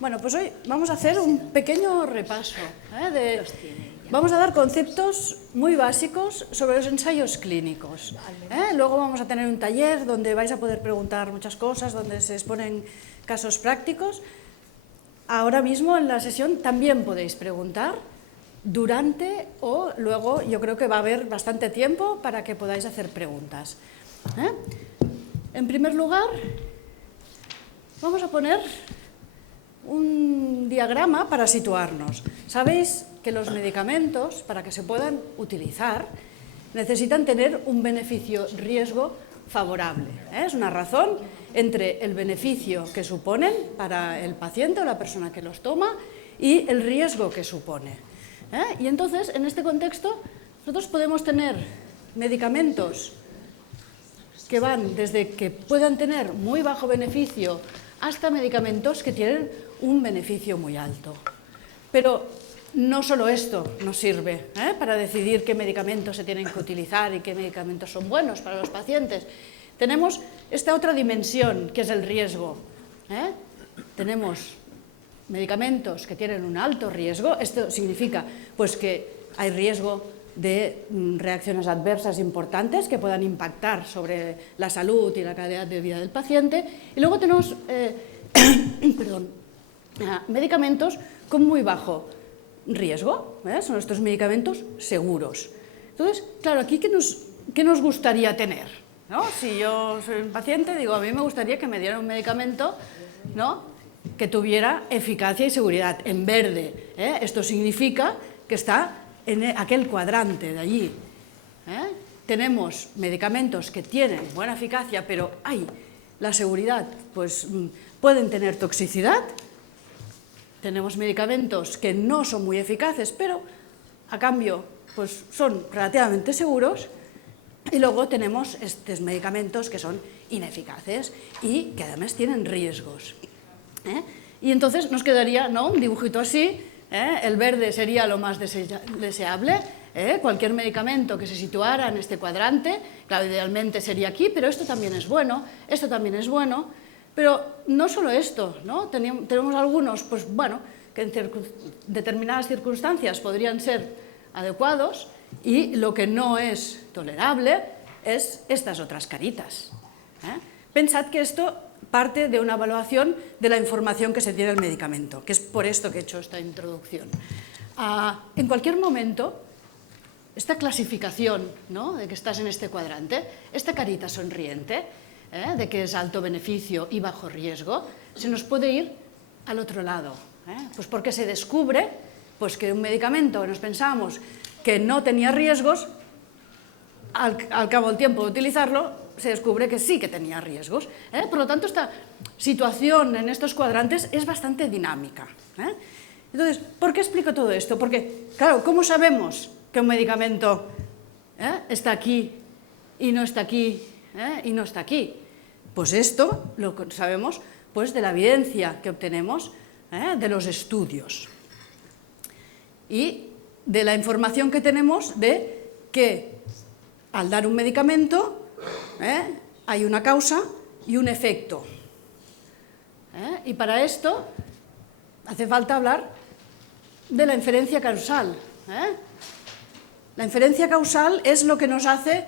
Bueno, pues hoy vamos a hacer un pequeño repaso. Vamos a dar conceptos muy básicos sobre los ensayos clínicos. Luego vamos a tener un taller donde vais a poder preguntar muchas cosas, donde se exponen casos prácticos. Ahora mismo en la sesión también podéis preguntar durante o luego. Yo creo que va a haber bastante tiempo para que podáis hacer preguntas. En primer lugar, vamos a poner un diagrama para situarnos. Sabéis que los medicamentos, para que se puedan utilizar, necesitan tener un beneficio-riesgo favorable. Es una razón entre el beneficio que suponen para el paciente o la persona que los toma y el riesgo que supone. Y entonces, en este contexto, nosotros podemos tener medicamentos que van desde que puedan tener muy bajo beneficio hasta medicamentos que tienen un beneficio muy alto. Pero no solo esto nos sirve para decidir qué medicamentos se tienen que utilizar y qué medicamentos son buenos para los pacientes. Tenemos esta otra dimensión, que es el riesgo. Tenemos medicamentos que tienen un alto riesgo. Esto significa pues, que hay riesgo de reacciones adversas importantes que puedan impactar sobre la salud y la calidad de vida del paciente. Y luego tenemos medicamentos con muy bajo riesgo, son estos medicamentos seguros. Entonces, claro, aquí ¿qué nos gustaría tener? ¿No? Si yo soy un paciente, digo, a mí me gustaría que me dieran un medicamento, ¿no?, que tuviera eficacia y seguridad en verde. Esto significa que está en aquel cuadrante de allí. Tenemos medicamentos que tienen buena eficacia, pero la seguridad, pues pueden tener toxicidad. Tenemos medicamentos que no son muy eficaces, pero a cambio pues, son relativamente seguros. Y luego tenemos estos medicamentos que son ineficaces y que además tienen riesgos. Y entonces nos quedaría, ¿no?, un dibujito así. El verde sería lo más deseable. Cualquier medicamento que se situara en este cuadrante, claro, idealmente sería aquí, pero esto también es bueno, esto también es bueno. Pero no solo esto, ¿no? Tenemos algunos, pues bueno, que en determinadas circunstancias podrían ser adecuados y lo que no es tolerable es estas otras caritas. Pensad que esto parte de una evaluación de la información que se tiene del medicamento, que es por esto que he hecho esta introducción. En cualquier momento, esta clasificación, ¿no?, de que estás en este cuadrante, esta carita sonriente, de que es alto beneficio y bajo riesgo, se nos puede ir al otro lado. Pues porque se descubre pues que un medicamento que nos pensábamos que no tenía riesgos, al cabo del tiempo de utilizarlo, se descubre que sí que tenía riesgos. Por lo tanto, esta situación en estos cuadrantes es bastante dinámica. Entonces, ¿por qué explico todo esto? Porque, claro, ¿cómo sabemos que un medicamento está aquí y no está aquí y no está aquí? Pues esto lo sabemos pues, de la evidencia que obtenemos de los estudios y de la información que tenemos de que al dar un medicamento hay una causa y un efecto. Y para esto hace falta hablar de la inferencia causal. La inferencia causal es lo que nos hace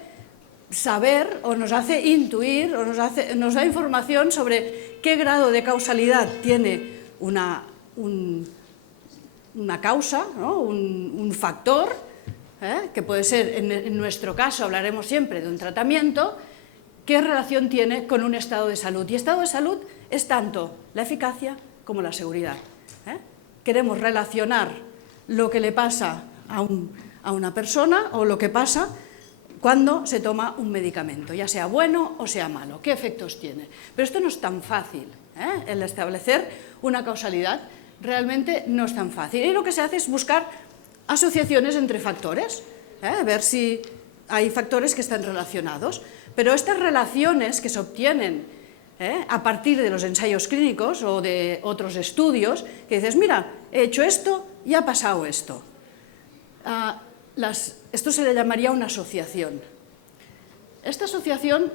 saber o nos hace intuir o nos da información sobre qué grado de causalidad tiene una causa, ¿no?, un factor, que puede ser, en nuestro caso hablaremos siempre de un tratamiento, qué relación tiene con un estado de salud. Y estado de salud es tanto la eficacia como la seguridad. Queremos relacionar lo que le pasa a una persona o lo que pasa cuando se toma un medicamento, ya sea bueno o sea malo, qué efectos tiene. Pero esto no es tan fácil, el establecer una causalidad realmente no es tan fácil. Y lo que se hace es buscar asociaciones entre factores, ver si hay factores que están relacionados. Pero estas relaciones que se obtienen a partir de los ensayos clínicos o de otros estudios, que dices, mira, he hecho esto y ha pasado esto. esto se le llamaría una asociación. Esta asociación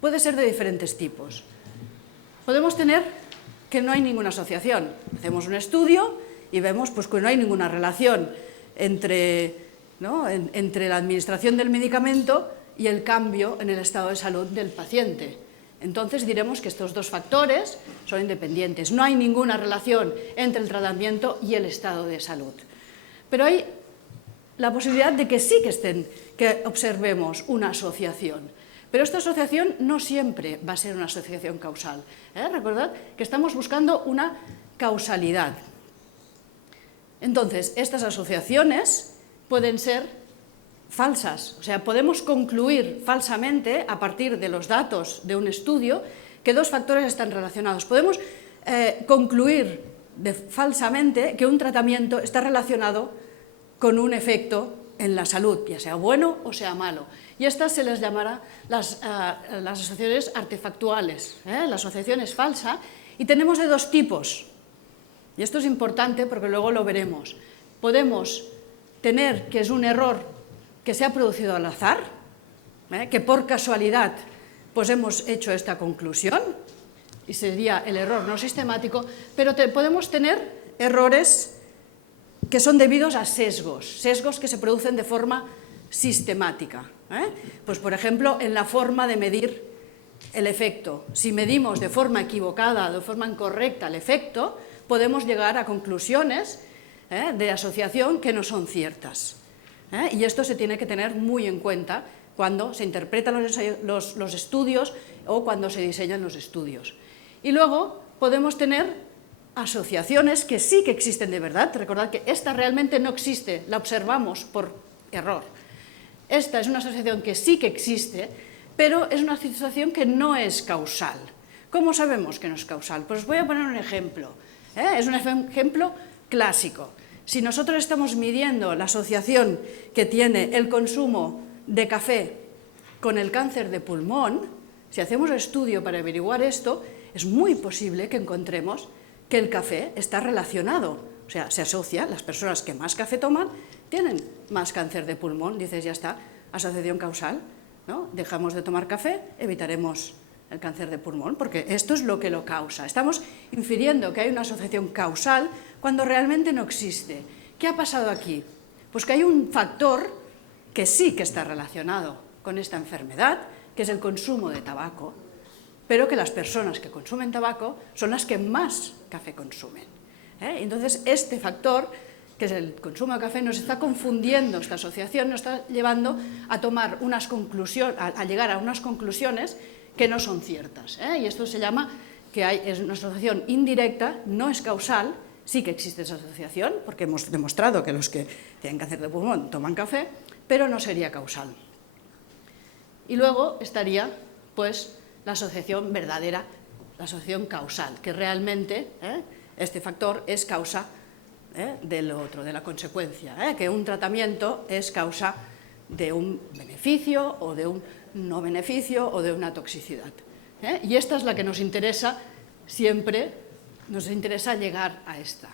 puede ser de diferentes tipos. Podemos tener que no hay ninguna asociación. Hacemos un estudio y vemos pues, que no hay ninguna relación entre la administración del medicamento y el cambio en el estado de salud del paciente. Entonces diremos que estos dos factores son independientes. No hay ninguna relación entre el tratamiento y el estado de salud. Pero hay la posibilidad de que sí que observemos una asociación. Pero esta asociación no siempre va a ser una asociación causal. Recordad que estamos buscando una causalidad. Entonces, estas asociaciones pueden ser falsas, o sea, podemos concluir falsamente, a partir de los datos de un estudio, que dos factores están relacionados. Podemos concluir falsamente que un tratamiento está relacionado con un efecto en la salud, ya sea bueno o sea malo. Y estas se les llamará las asociaciones artefactuales. La asociación es falsa y tenemos de dos tipos. Y esto es importante porque luego lo veremos. Podemos tener que es un error que se ha producido al azar, que por casualidad pues hemos hecho esta conclusión, y sería el error no sistemático, pero podemos tener errores que son debidos a sesgos que se producen de forma sistemática. Pues por ejemplo, en la forma de medir el efecto. Si medimos de forma equivocada, de forma incorrecta el efecto, podemos llegar a conclusiones de asociación que no son ciertas. Y esto se tiene que tener muy en cuenta cuando se interpretan los estudios o cuando se diseñan los estudios. Y luego podemos tener asociaciones que sí que existen de verdad. Recordad que esta realmente no existe, la observamos por error. Esta es una asociación que sí que existe, pero es una asociación que no es causal. ¿Cómo sabemos que no es causal? Pues os voy a poner un ejemplo. Es un ejemplo clásico. Si nosotros estamos midiendo la asociación que tiene el consumo de café con el cáncer de pulmón, si hacemos estudio para averiguar esto, es muy posible que encontremos que el café está relacionado. O sea, se asocia, las personas que más café toman tienen más cáncer de pulmón. Dices, ya está, asociación causal, ¿no? Dejamos de tomar café, evitaremos el cáncer de pulmón, porque esto es lo que lo causa. Estamos infiriendo que hay una asociación causal cuando realmente no existe. ¿Qué ha pasado aquí? Pues que hay un factor que sí que está relacionado con esta enfermedad, que es el consumo de tabaco, pero que las personas que consumen tabaco son las que más café consumen. Entonces, este factor, que es el consumo de café, nos está confundiendo esta asociación, nos está llevando a tomar unas conclusiones, a llegar a unas conclusiones que no son ciertas. Y esto se llama que es una asociación indirecta, no es causal. Sí que existe esa asociación, porque hemos demostrado que los que tienen cáncer de pulmón toman café, pero no sería causal. Y luego estaría, pues, la asociación verdadera, la asociación causal, que realmente este factor es causa de lo otro, de la consecuencia, que un tratamiento es causa de un beneficio o de un no beneficio o de una toxicidad. Y esta es la que nos interesa siempre, nos interesa llegar a esta.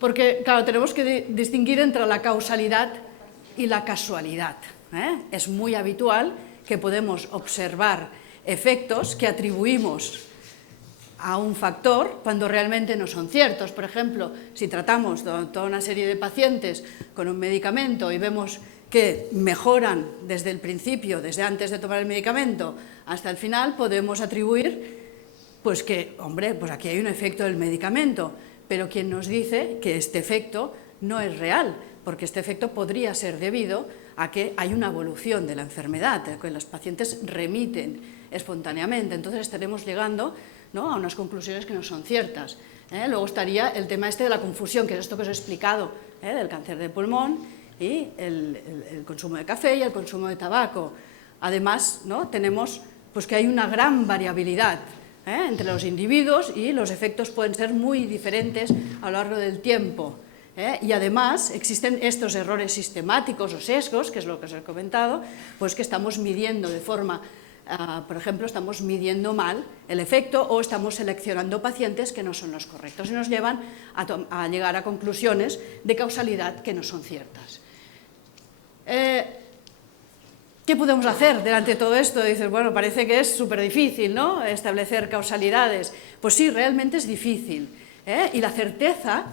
Porque, claro, tenemos que distinguir entre la causalidad y la casualidad. Es muy habitual que podemos observar efectos que atribuimos a un factor cuando realmente no son ciertos. Por ejemplo, si tratamos toda una serie de pacientes con un medicamento y vemos que mejoran desde el principio, desde antes de tomar el medicamento hasta el final, podemos atribuir pues que, hombre, pues aquí hay un efecto del medicamento, pero ¿quién nos dice que este efecto no es real? Porque este efecto podría ser debido a que hay una evolución de la enfermedad, que los pacientes remiten espontáneamente. Entonces estaremos llegando, ¿no?, a unas conclusiones que no son ciertas. Luego estaría el tema este de la confusión, que es esto que os he explicado, del cáncer de pulmón y el consumo de café y el consumo de tabaco. Además, ¿no?, tenemos pues, que hay una gran variabilidad entre los individuos y los efectos pueden ser muy diferentes a lo largo del tiempo. Y además existen estos errores sistemáticos o sesgos, que es lo que os he comentado, pues que estamos midiendo de forma por ejemplo, estamos midiendo mal el efecto o estamos seleccionando pacientes que no son los correctos y nos llevan a llegar a conclusiones de causalidad que no son ciertas. ¿Qué podemos hacer delante de todo esto? Dices, bueno, parece que es súper difícil, ¿no?, establecer causalidades. Pues sí, realmente es difícil, y la certeza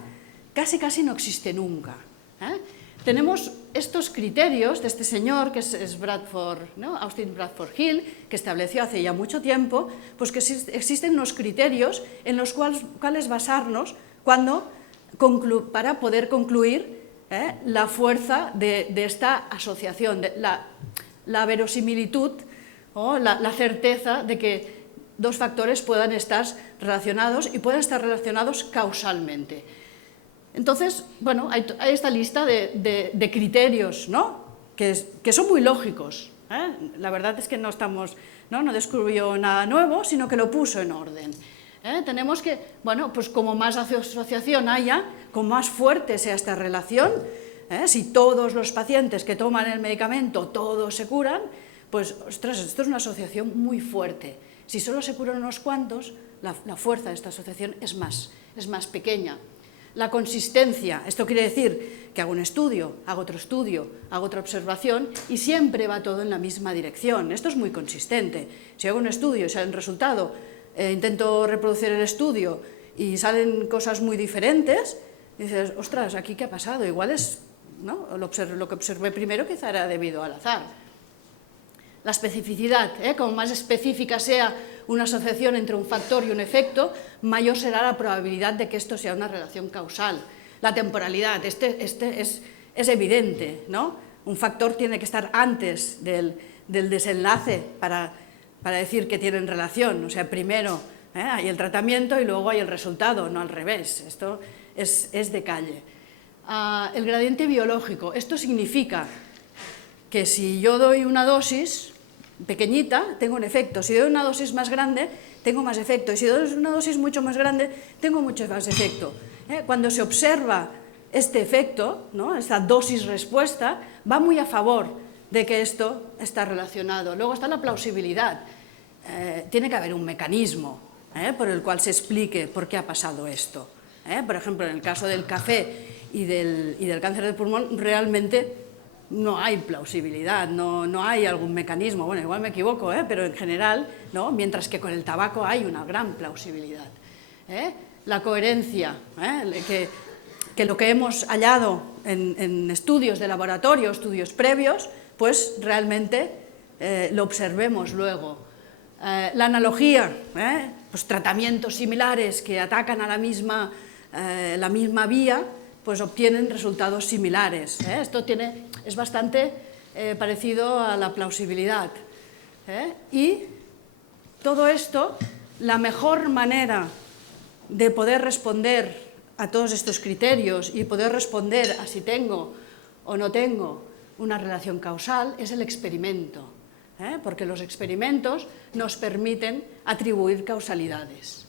casi no existe nunca. Tenemos estos criterios de este señor, que es Bradford, ¿no?, Austin Bradford Hill, que estableció hace ya mucho tiempo, pues que existen unos criterios en los cuales basarnos para poder concluir la fuerza de esta asociación, la verosimilitud o la certeza de que dos factores puedan estar relacionados y puedan estar relacionados causalmente. Entonces, bueno, hay esta lista de criterios, ¿no?, que son muy lógicos. La verdad es que no descubrió nada nuevo, sino que lo puso en orden. Tenemos que, bueno, pues como más asociación haya, como más fuerte sea esta relación, si todos los pacientes que toman el medicamento, todos se curan, pues, ostras, esto es una asociación muy fuerte. Si solo se curan unos cuantos, la fuerza de esta asociación es más pequeña. La consistencia, esto quiere decir que hago un estudio, hago otro estudio, hago otra observación y siempre va todo en la misma dirección. Esto es muy consistente. Si hago un estudio y sale un resultado, intento reproducir el estudio y salen cosas muy diferentes, dices, ostras, ¿aquí qué ha pasado? Igual es, ¿no?, lo que observé primero quizá era debido al azar. La especificidad, como más específica sea una asociación entre un factor y un efecto, mayor será la probabilidad de que esto sea una relación causal. La temporalidad, este es evidente, ¿no? Un factor tiene que estar antes del desenlace para decir que tienen relación, o sea, primero hay el tratamiento y luego hay el resultado, no al revés, esto es de calle. El gradiente biológico, esto significa que si yo doy una dosis pequeñita, tengo un efecto. Si doy una dosis más grande, tengo más efecto. Y si doy una dosis mucho más grande, tengo mucho más efecto. Cuando se observa este efecto, ¿no?, esta dosis-respuesta, va muy a favor de que esto está relacionado. Luego está la plausibilidad. Tiene que haber un mecanismo por el cual se explique por qué ha pasado esto. Por ejemplo, en el caso del café y del cáncer de pulmón, realmente no hay plausibilidad, no hay algún mecanismo. Bueno, igual me equivoco, pero en general, ¿no?, mientras que con el tabaco hay una gran plausibilidad. La coherencia, que lo que hemos hallado en estudios de laboratorio, estudios previos, pues realmente lo observemos luego. La analogía, pues tratamientos similares que atacan a la misma vía, pues obtienen resultados similares. Esto es bastante parecido a la plausibilidad. Y todo esto, la mejor manera de poder responder a todos estos criterios y poder responder a si tengo o no tengo una relación causal es el experimento, porque los experimentos nos permiten atribuir causalidades.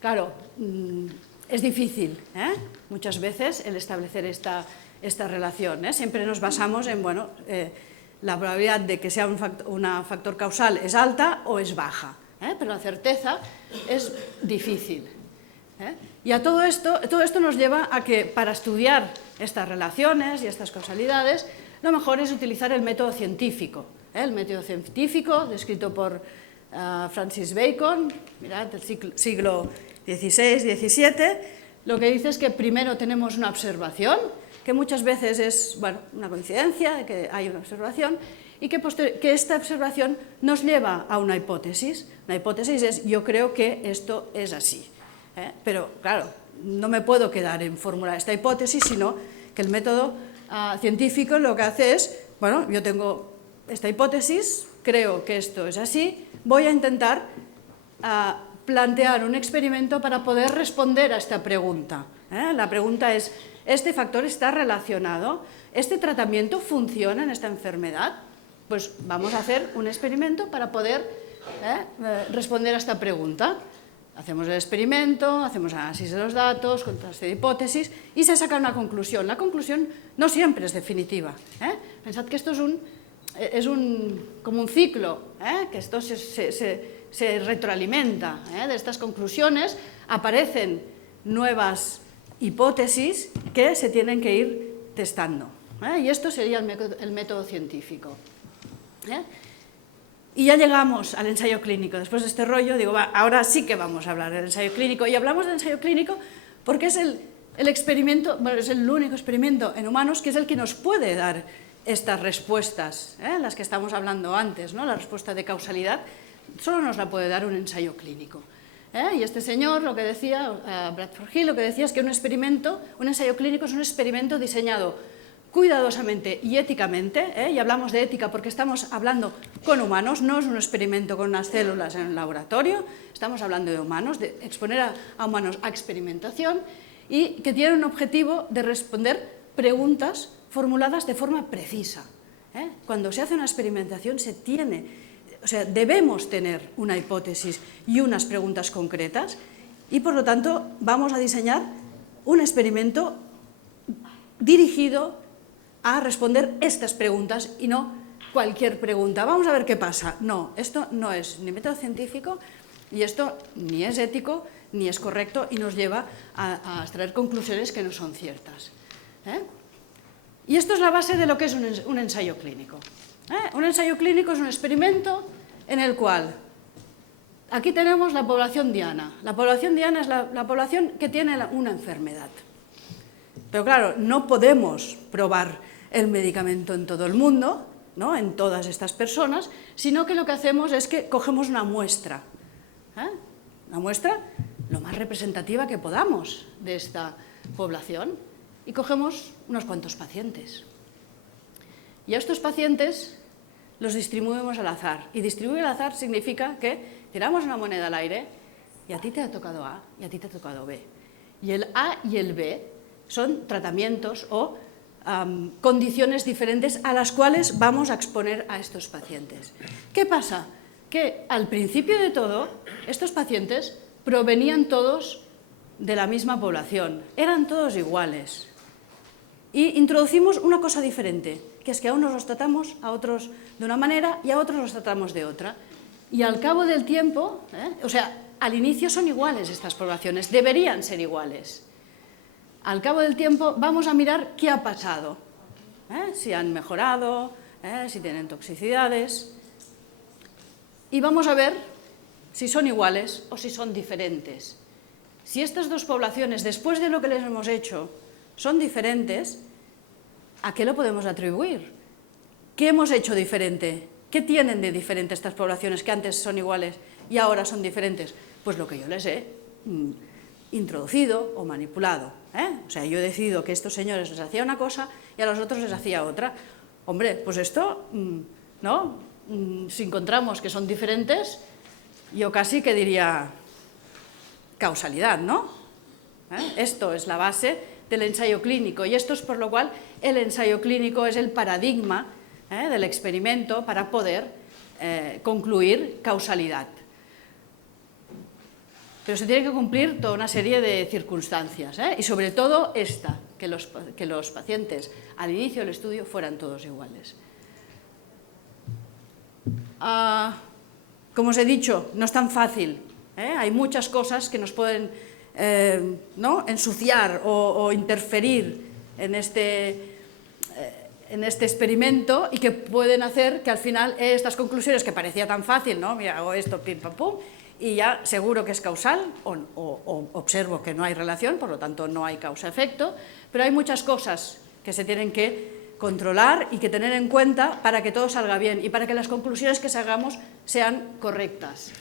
Claro, es difícil, muchas veces, el establecer esta relación. Siempre nos basamos en, bueno, la probabilidad de que sea un factor causal es alta o es baja, pero la certeza es difícil. Y a todo esto nos lleva a que para estudiar estas relaciones y estas causalidades, lo mejor es utilizar el método científico. El método científico, descrito por Francis Bacon, mirad, del siglo XVI-XVII, lo que dice es que primero tenemos una observación, que muchas veces es, bueno, una coincidencia, que hay una observación, y que esta observación nos lleva a una hipótesis. Una hipótesis es, yo creo que esto es así. Pero, claro, no me puedo quedar en formular esta hipótesis, sino que el método científico lo que hace es, bueno, yo tengo esta hipótesis, creo que esto es así, voy a intentar plantear un experimento para poder responder a esta pregunta. La pregunta es, ¿este factor está relacionado? ¿Este tratamiento funciona en esta enfermedad? Pues vamos a hacer un experimento para poder responder a esta pregunta. Hacemos el experimento, hacemos análisis de los datos, contraste de hipótesis y se saca una conclusión. La conclusión no siempre es definitiva. Pensad que esto es como un ciclo, que esto se retroalimenta. De estas conclusiones aparecen nuevas hipótesis que se tienen que ir testando. Y esto sería el método científico. Y ya llegamos al ensayo clínico. Después de este rollo, digo, ahora sí que vamos a hablar del ensayo clínico. Y hablamos del ensayo clínico porque es el experimento, bueno, es el único experimento en humanos que es el que nos puede dar estas respuestas, las que estamos hablando antes, ¿no? La respuesta de causalidad solo nos la puede dar un ensayo clínico. Y este señor lo que decía, Bradford Hill, lo que decía es que un ensayo clínico es un experimento diseñado cuidadosamente y éticamente, y hablamos de ética porque estamos hablando con humanos, no es un experimento con unas células en un laboratorio, estamos hablando de humanos, de exponer a humanos a experimentación y que tiene un objetivo de responder preguntas formuladas de forma precisa. Cuando se hace una experimentación debemos tener una hipótesis y unas preguntas concretas y por lo tanto vamos a diseñar un experimento dirigido a responder estas preguntas y no cualquier pregunta. Vamos a ver qué pasa. No, esto no es ni método científico y esto ni es ético ni es correcto y nos lleva a extraer conclusiones que no son ciertas. Y esto es la base de lo que es un ensayo clínico. Un ensayo clínico es un experimento en el cual aquí tenemos la población diana. La población diana es la población que tiene una enfermedad. Pero claro, no podemos probar el medicamento en todo el mundo, ¿no? En todas estas personas, sino que lo que hacemos es que cogemos una muestra. Una muestra lo más representativa que podamos de esta población y cogemos unos cuantos pacientes. Y a estos pacientes los distribuimos al azar. Y distribuir al azar significa que tiramos una moneda al aire y a ti te ha tocado A y a ti te ha tocado B. Y el A y el B son tratamientos o condiciones diferentes a las cuales vamos a exponer a estos pacientes. ¿Qué pasa? Que al principio de todo, estos pacientes provenían todos de la misma población, eran todos iguales. Y introducimos una cosa diferente, que es que a unos los tratamos, a otros de una manera y a otros los tratamos de otra. Y al cabo del tiempo, al inicio son iguales estas poblaciones, deberían ser iguales. Al cabo del tiempo vamos a mirar qué ha pasado, si han mejorado, si tienen toxicidades, y vamos a ver si son iguales o si son diferentes. Si estas dos poblaciones, después de lo que les hemos hecho, son diferentes, ¿a qué lo podemos atribuir? ¿Qué hemos hecho diferente? ¿Qué tienen de diferente estas poblaciones que antes son iguales y ahora son diferentes? Pues lo que yo les he introducido o manipulado. Yo he decidido que a estos señores les hacía una cosa y a los otros les hacía otra. Hombre, pues esto, ¿no? Si encontramos que son diferentes, yo casi que diría causalidad, ¿no? Esto es la base del ensayo clínico y esto es por lo cual el ensayo clínico es el paradigma del experimento para poder concluir causalidad. Pero se tiene que cumplir toda una serie de circunstancias, y sobre todo esta, que los pacientes al inicio del estudio fueran todos iguales. Como os he dicho, no es tan fácil, hay muchas cosas que nos pueden ensuciar o interferir en este experimento y que pueden hacer que al final estas conclusiones que parecía tan fácil, ¿no? Mira, hago esto, pim, pam, pum, y ya seguro que es causal o observo que no hay relación, por lo tanto no hay causa-efecto, pero hay muchas cosas que se tienen que controlar y que tener en cuenta para que todo salga bien y para que las conclusiones que sacamos sean correctas.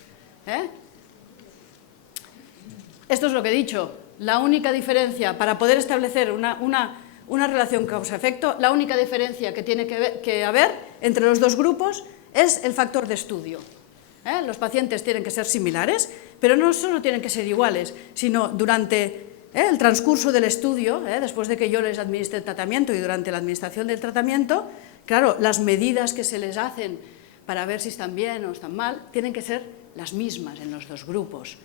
Esto es lo que he dicho, la única diferencia para poder establecer una relación causa-efecto, la única diferencia que tiene que haber entre los dos grupos es el factor de estudio. Los pacientes tienen que ser similares, pero no solo tienen que ser iguales, sino durante el transcurso del estudio, después de que yo les administre el tratamiento y durante la administración del tratamiento, claro, las medidas que se les hacen para ver si están bien o están mal, tienen que ser las mismas en los dos grupos.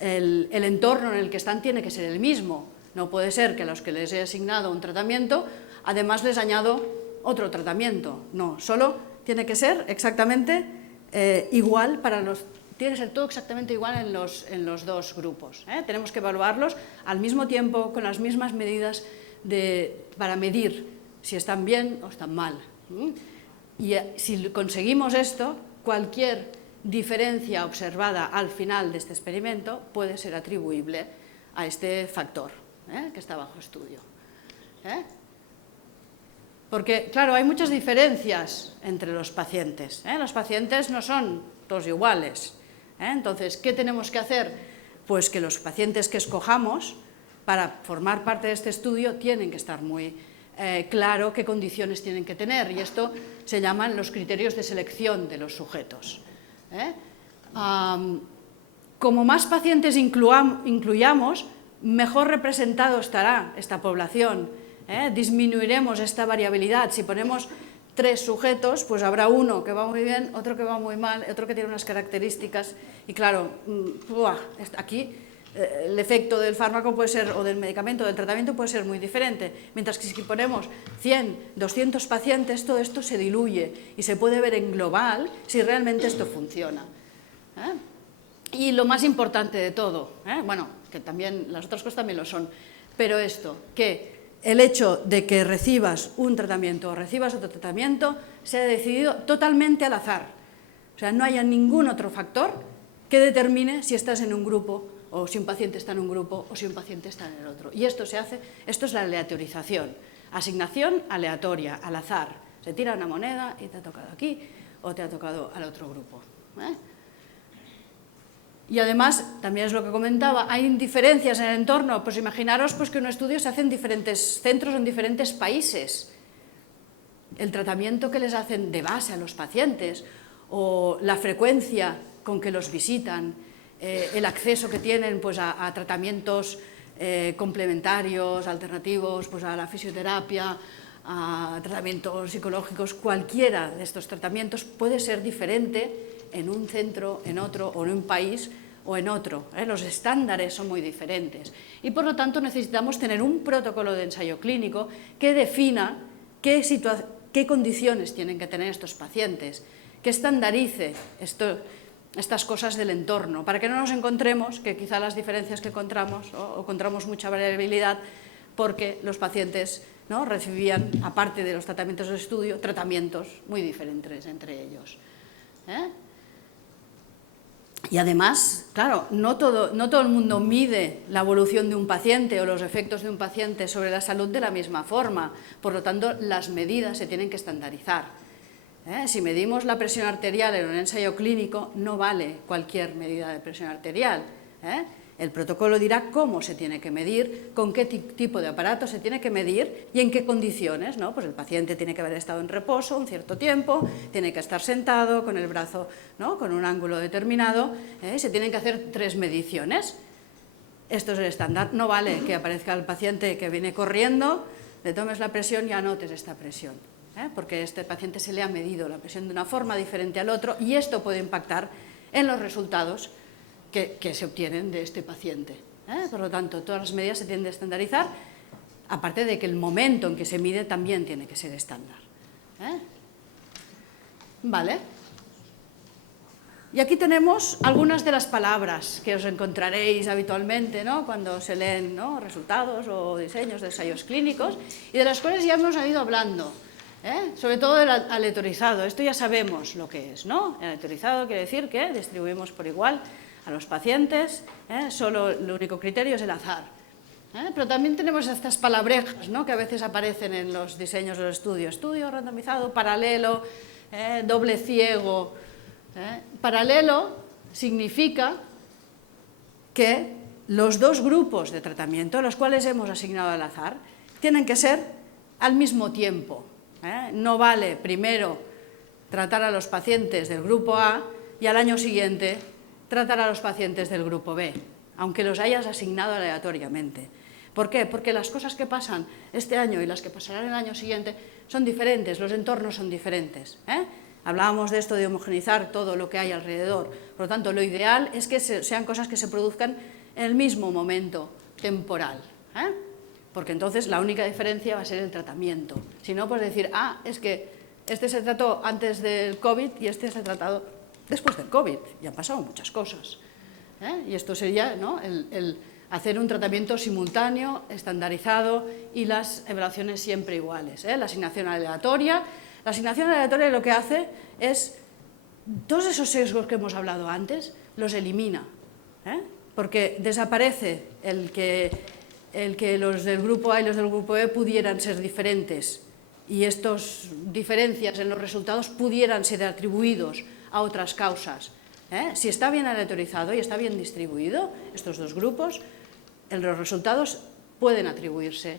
El entorno en el que están tiene que ser el mismo. No puede ser que a los que les he asignado un tratamiento, además les añado otro tratamiento. No, solo tiene que ser exactamente igual para los... Tiene que ser todo exactamente igual en los dos grupos. Tenemos que evaluarlos al mismo tiempo, con las mismas medidas para medir si están bien o están mal. Y si conseguimos esto, cualquier diferencia observada al final de este experimento puede ser atribuible a este factor que está bajo estudio. Porque, claro, hay muchas diferencias entre los pacientes. Los pacientes no son todos iguales. Entonces, ¿qué tenemos que hacer? Pues que los pacientes que escojamos para formar parte de este estudio tienen que estar muy claro qué condiciones tienen que tener, y esto se llaman los criterios de selección de los sujetos. Como más pacientes incluyamos, mejor representado estará esta población. Disminuiremos esta variabilidad. Si ponemos 3 sujetos, pues habrá uno que va muy bien, otro que va muy mal, otro que tiene unas características, y claro, aquí el efecto del fármaco puede ser, o del medicamento, del tratamiento puede ser muy diferente, mientras que si ponemos 100, 200 pacientes, todo esto se diluye y se puede ver en global si realmente esto funciona. Y lo más importante de todo, bueno, que también las otras cosas también lo son, pero esto, que el hecho de que recibas un tratamiento o recibas otro tratamiento se ha decidido totalmente al azar. O sea, no haya ningún otro factor que determine si estás en un grupo, o si un paciente está en un grupo, o si un paciente está en el otro. Y esto esto es la aleatorización, asignación aleatoria, al azar. Se tira una moneda y te ha tocado aquí, o te ha tocado al otro grupo. Y además, también es lo que comentaba, hay diferencias en el entorno. Pues imaginaros pues, que un estudio se hace en diferentes centros, en diferentes países. El tratamiento que les hacen de base a los pacientes, o la frecuencia con que los visitan, el acceso que tienen pues, a tratamientos complementarios, alternativos, pues, a la fisioterapia, a tratamientos psicológicos, cualquiera de estos tratamientos puede ser diferente en un centro, en otro, o en un país o en otro. Los estándares son muy diferentes y por lo tanto necesitamos tener un protocolo de ensayo clínico que defina qué condiciones tienen que tener estos pacientes, que estandarice estas cosas del entorno, para que no nos encontremos que quizá las diferencias que encontramos, o encontramos mucha variabilidad porque los pacientes recibían, aparte de los tratamientos de estudio, tratamientos muy diferentes entre ellos. Y además, claro, no todo el mundo mide la evolución de un paciente o los efectos de un paciente sobre la salud de la misma forma. Por lo tanto, las medidas se tienen que estandarizar. Si medimos la presión arterial en un ensayo clínico, no vale cualquier medida de presión arterial. El protocolo dirá cómo se tiene que medir, con qué tipo de aparato se tiene que medir y en qué condiciones. Pues el paciente tiene que haber estado en reposo un cierto tiempo, tiene que estar sentado con el brazo con un ángulo determinado, se tienen que hacer 3 mediciones. Esto es el estándar. No vale que aparezca el paciente que viene corriendo, le tomes la presión y anotes esta presión, porque este paciente se le ha medido la presión de una forma diferente al otro y esto puede impactar en los resultados que se obtienen de este paciente. Por lo tanto, todas las medidas se tienen que estandarizar, aparte de que el momento en que se mide también tiene que ser estándar. Vale. Y aquí tenemos algunas de las palabras que os encontraréis habitualmente cuando se leen resultados o diseños de ensayos clínicos y de las cuales ya hemos ido hablando. Sobre todo el aleatorizado, esto ya sabemos lo que es, ¿no? El aleatorizado quiere decir que distribuimos por igual a los pacientes, solo el único criterio es el azar. Pero también tenemos estas palabrejas que a veces aparecen en los diseños del estudio. Estudio randomizado, paralelo, doble ciego. Paralelo significa que los 2 grupos de tratamiento, los cuales hemos asignado al azar, tienen que ser al mismo tiempo. No vale primero tratar a los pacientes del grupo A y al año siguiente tratar a los pacientes del grupo B, aunque los hayas asignado aleatoriamente. ¿Por qué? Porque las cosas que pasan este año y las que pasarán el año siguiente son diferentes, los entornos son diferentes. Hablábamos de esto de homogeneizar todo lo que hay alrededor. Por lo tanto, lo ideal es que sean cosas que se produzcan en el mismo momento temporal. porque entonces la única diferencia va a ser el tratamiento. Si no, puedes decir, es que este se trató antes del COVID y este se ha tratado después del COVID, y han pasado muchas cosas. Y esto sería, ¿no?, el hacer un tratamiento simultáneo, estandarizado y las evaluaciones siempre iguales. La asignación aleatoria lo que hace es, todos esos sesgos que hemos hablado antes, los elimina, porque desaparece el que los del grupo A y los del grupo B pudieran ser diferentes y estas diferencias en los resultados pudieran ser atribuidos a otras causas. Si está bien aleatorizado y está bien distribuido, estos dos grupos, los resultados pueden atribuirse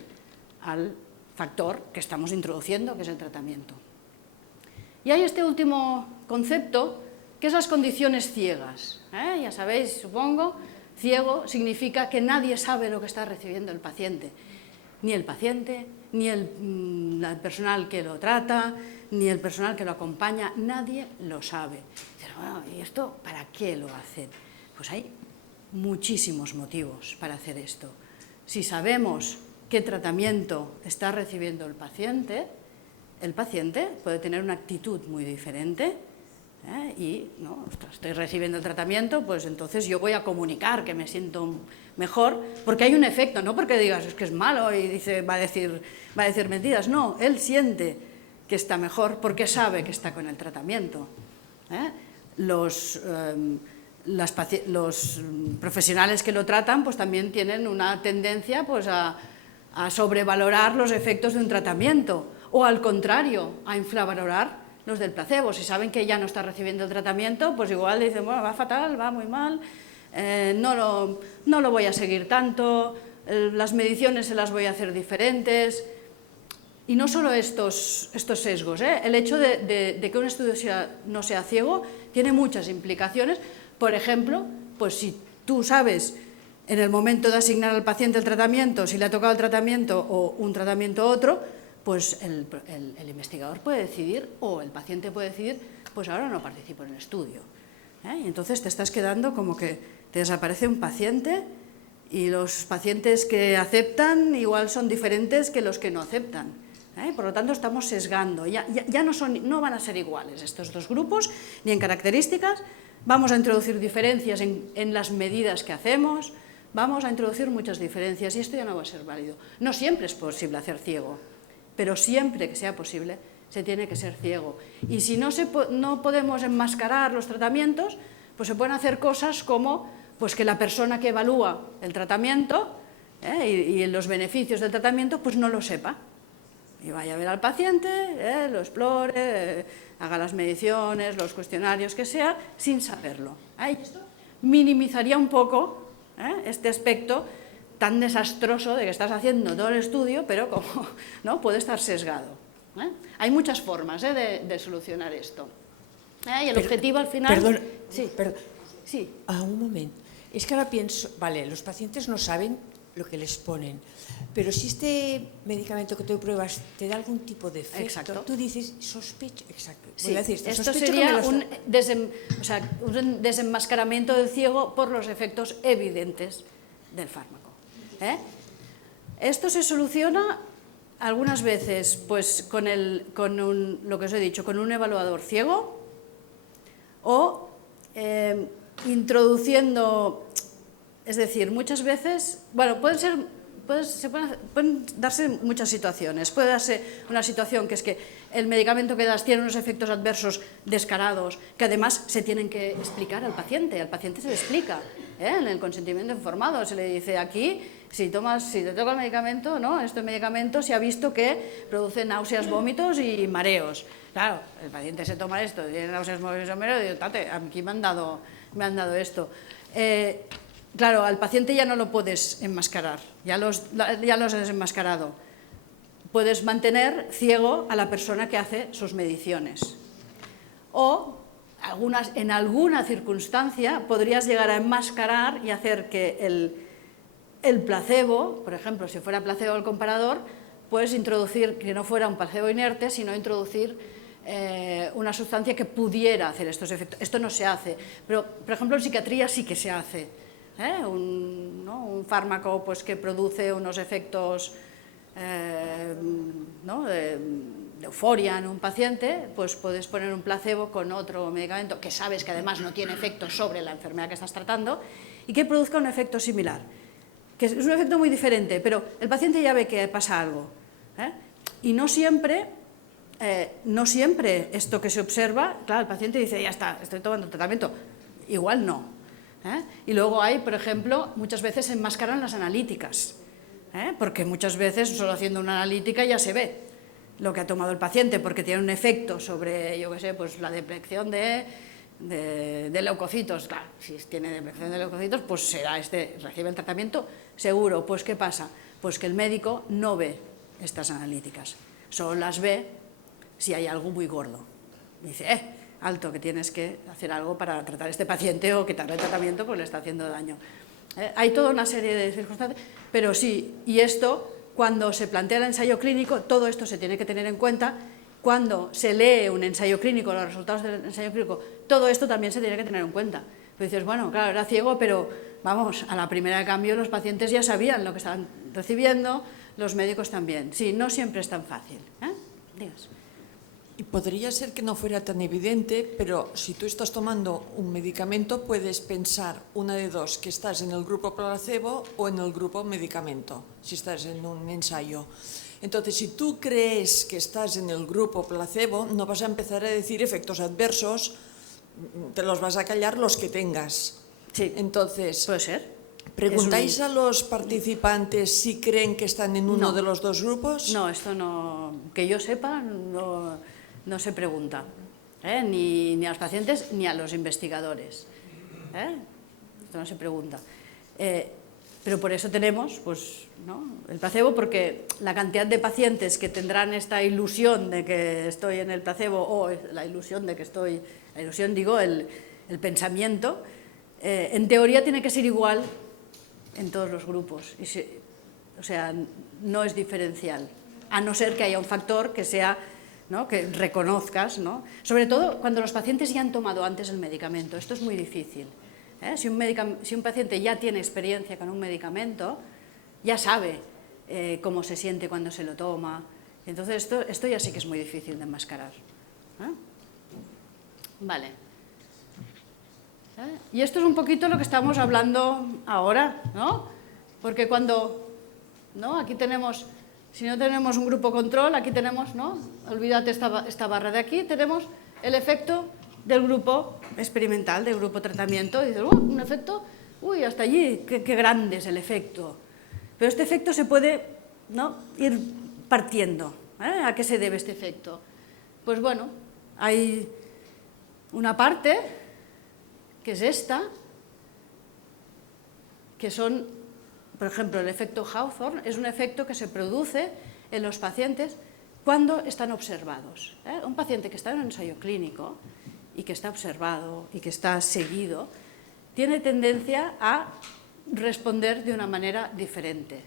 al factor que estamos introduciendo, que es el tratamiento. Y hay este último concepto, que es las condiciones ciegas. Ya sabéis, supongo, ciego significa que nadie sabe lo que está recibiendo el paciente, ni el personal que lo trata, ni el personal que lo acompaña, nadie lo sabe. Pero, bueno, ¿y esto para qué lo hacen? Pues hay muchísimos motivos para hacer esto. Si sabemos qué tratamiento está recibiendo el paciente puede tener una actitud muy diferente y, ¿no?, estoy recibiendo el tratamiento, pues entonces yo voy a comunicar que me siento mejor, porque hay un efecto, no porque digas es que es malo y va a decir mentiras, no, él siente que está mejor porque sabe que está con el tratamiento. Los profesionales que lo tratan pues también tienen una tendencia pues a sobrevalorar los efectos de un tratamiento o al contrario, a infravalorar los del placebo. Si saben que ya no está recibiendo el tratamiento, pues igual dicen, bueno, va fatal, va muy mal, no lo voy a seguir tanto, las mediciones se las voy a hacer diferentes. Y no solo estos sesgos, el hecho de que un estudio no sea ciego tiene muchas implicaciones. Por ejemplo, pues si tú sabes en el momento de asignar al paciente el tratamiento, si le ha tocado el tratamiento o un tratamiento otro, pues el investigador puede decidir, o el paciente puede decidir, pues ahora no participo en el estudio. Y entonces te estás quedando como que te desaparece un paciente y los pacientes que aceptan igual son diferentes que los que no aceptan. Por lo tanto, estamos sesgando. Ya no van a ser iguales estos dos grupos, ni en características. Vamos a introducir diferencias en las medidas que hacemos, vamos a introducir muchas diferencias y esto ya no va a ser válido. No siempre es posible hacer ciego, pero siempre que sea posible se tiene que ser ciego. Y si no podemos enmascarar los tratamientos, pues se pueden hacer cosas como pues que la persona que evalúa el tratamiento y los beneficios del tratamiento pues no lo sepa. Y vaya a ver al paciente, lo explore, haga las mediciones, los cuestionarios que sea, sin saberlo. Y esto minimizaría un poco este aspecto tan desastroso de que estás haciendo todo el estudio, pero como no puede estar sesgado. Hay muchas formas de solucionar esto. Y el objetivo al final... Perdón, sí. Sí. Un momento. Es que ahora pienso, vale, los pacientes no saben lo que les ponen, pero si este medicamento que tú pruebas te da algún tipo de efecto, exacto, tú dices, sospecho, exacto. Sí, esto sería un desenmascaramiento del ciego por los efectos evidentes del fármaco. Esto se soluciona algunas veces pues, lo que os he dicho, con un evaluador ciego o introduciendo, es decir, muchas veces, bueno, pueden darse muchas situaciones. Puede darse una situación que es que el medicamento que das tiene unos efectos adversos descarados que además se tienen que explicar al paciente se le explica en el consentimiento informado, se le dice aquí, si te toca el medicamento, ¿no? Este medicamento se ha visto que produce náuseas, vómitos y mareos. Claro, el paciente se toma esto, tiene náuseas, vómitos y mareos y dice, tate, aquí me han dado esto. Claro, al paciente ya no lo puedes enmascarar, ya los has desenmascarado. Puedes mantener ciego a la persona que hace sus mediciones. O en alguna circunstancia podrías llegar a enmascarar y hacer que el placebo, por ejemplo, si fuera placebo el comparador, puedes introducir, que no fuera un placebo inerte, sino introducir una sustancia que pudiera hacer estos efectos. Esto no se hace, pero por ejemplo en psiquiatría sí que se hace. un fármaco pues, que produce unos efectos de euforia en un paciente, pues puedes poner un placebo con otro medicamento que sabes que además no tiene efectos sobre la enfermedad que estás tratando y que produzca un efecto similar, que es un efecto muy diferente, pero el paciente ya ve que pasa algo. Y no siempre esto que se observa, claro, el paciente dice, ya está, estoy tomando tratamiento, igual no. Y luego hay, por ejemplo, muchas veces se enmascaran las analíticas, porque muchas veces solo haciendo una analítica ya se ve lo que ha tomado el paciente, porque tiene un efecto sobre, yo qué sé, pues la deplección de leucocitos. Claro, si tiene deplección de leucocitos, pues será recibe el tratamiento seguro. Pues ¿qué pasa? Pues que el médico no ve estas analíticas, solo las ve si hay algo muy gordo. Dice, alto, que tienes que hacer algo para tratar a este paciente o quitarle el tratamiento porque le está haciendo daño. Hay toda una serie de circunstancias, pero sí, y esto, cuando se plantea el ensayo clínico, todo esto se tiene que tener en cuenta. Cuando se lee un ensayo clínico, los resultados del ensayo clínico, todo esto también se tiene que tener en cuenta. Pues dices, bueno, claro, era ciego, pero vamos, a la primera de cambio los pacientes ya sabían lo que estaban recibiendo, los médicos también. Sí, no siempre es tan fácil. Digas. Y podría ser que no fuera tan evidente, pero si tú estás tomando un medicamento, puedes pensar una de dos, que estás en el grupo placebo o en el grupo medicamento, si estás en un ensayo. Entonces, si tú crees que estás en el grupo placebo, no vas a empezar a decir efectos adversos, te los vas a callar los que tengas. Sí, entonces, puede ser. ¿Preguntáis a los participantes si creen que están en uno de los dos grupos? No, esto no, que yo sepa, no se pregunta, ni a los pacientes ni a los investigadores. Esto no se pregunta. Pero por eso tenemos pues, el placebo, porque la cantidad de pacientes que tendrán esta ilusión de que estoy en el placebo o la ilusión de que estoy, la ilusión digo, el pensamiento, en teoría tiene que ser igual en todos los grupos. O sea, no es diferencial, a no ser que haya un factor que sea, que reconozcas, sobre todo cuando los pacientes ya han tomado antes el medicamento. Esto es muy difícil. Si un paciente ya tiene experiencia con un medicamento, ya sabe cómo se siente cuando se lo toma. Entonces esto ya sí que es muy difícil de enmascarar. Vale. Y esto es un poquito lo que estamos hablando ahora, porque cuando, aquí tenemos, si no tenemos un grupo control, aquí tenemos, olvídate esta barra de aquí, tenemos el efecto del grupo experimental, del grupo tratamiento, y dices, un efecto, hasta allí, qué grande es el efecto. Pero este efecto se puede ir partiendo. ¿A qué se debe este efecto? Pues bueno, hay una parte que es esta, que son, por ejemplo, el efecto Hawthorne, es un efecto que se produce en los pacientes cuando están observados. Un paciente que está en un ensayo clínico y que está observado y que está seguido, tiene tendencia a responder de una manera diferente.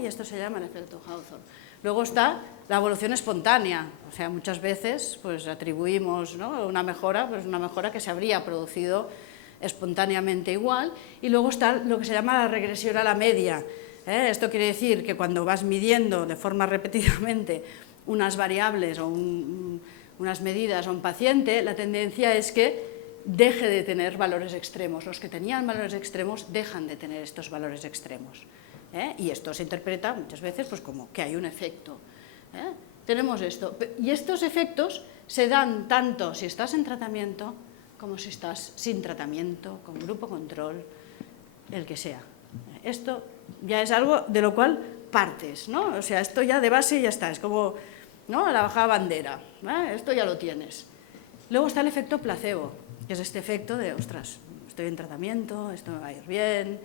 Y esto se llama el efecto Hawthorne. Luego está la evolución espontánea, o sea, muchas veces pues, atribuimos una mejora, pues una mejora que se habría producido espontáneamente igual, y luego está lo que se llama la regresión a la media. Esto quiere decir que cuando vas midiendo de forma repetidamente unas variables o unas medidas a un paciente, la tendencia es que deje de tener valores extremos. Los que tenían valores extremos dejan de tener estos valores extremos. Y esto se interpreta muchas veces pues, como que hay un efecto. Tenemos esto. Y estos efectos se dan tanto si estás en tratamiento como si estás sin tratamiento, con grupo control, el que sea. Esto ya es algo de lo cual partes, O sea, esto ya de base ya está, es como la bajada bandera, esto ya lo tienes. Luego está el efecto placebo, que es este efecto de, ostras, estoy en tratamiento, esto me va a ir bien,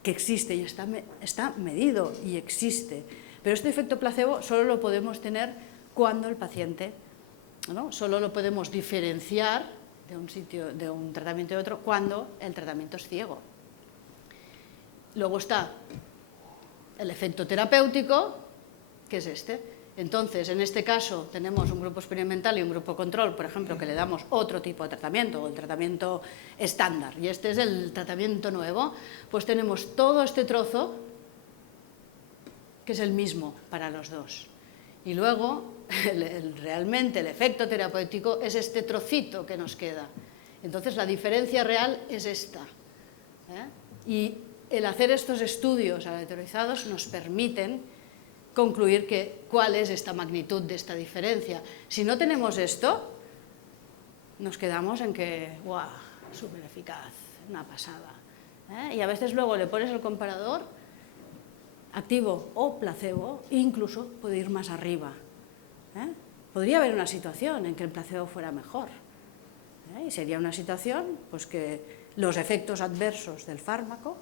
que existe y está medido y existe. Pero este efecto placebo solo lo podemos tener cuando el paciente, solo lo podemos diferenciar de un tratamiento de otro cuando el tratamiento es ciego. Luego está el efecto terapéutico, que es este, Entonces, en este caso, tenemos un grupo experimental y un grupo control, por ejemplo, que le damos otro tipo de tratamiento, o el tratamiento estándar, y este es el tratamiento nuevo, pues tenemos todo este trozo, que es el mismo para los dos. Y luego, realmente, el efecto terapéutico es este trocito que nos queda. Entonces, la diferencia real es esta. Y el hacer estos estudios aleatorizados nos permiten concluir cuál es esta magnitud de esta diferencia. Si no tenemos esto, nos quedamos en que, ¡guau!, súper eficaz, una pasada. Y a veces luego le pones el comparador, activo o placebo, e incluso puede ir más arriba. Podría haber una situación en que el placebo fuera mejor. Y sería una situación pues, que los efectos adversos del fármaco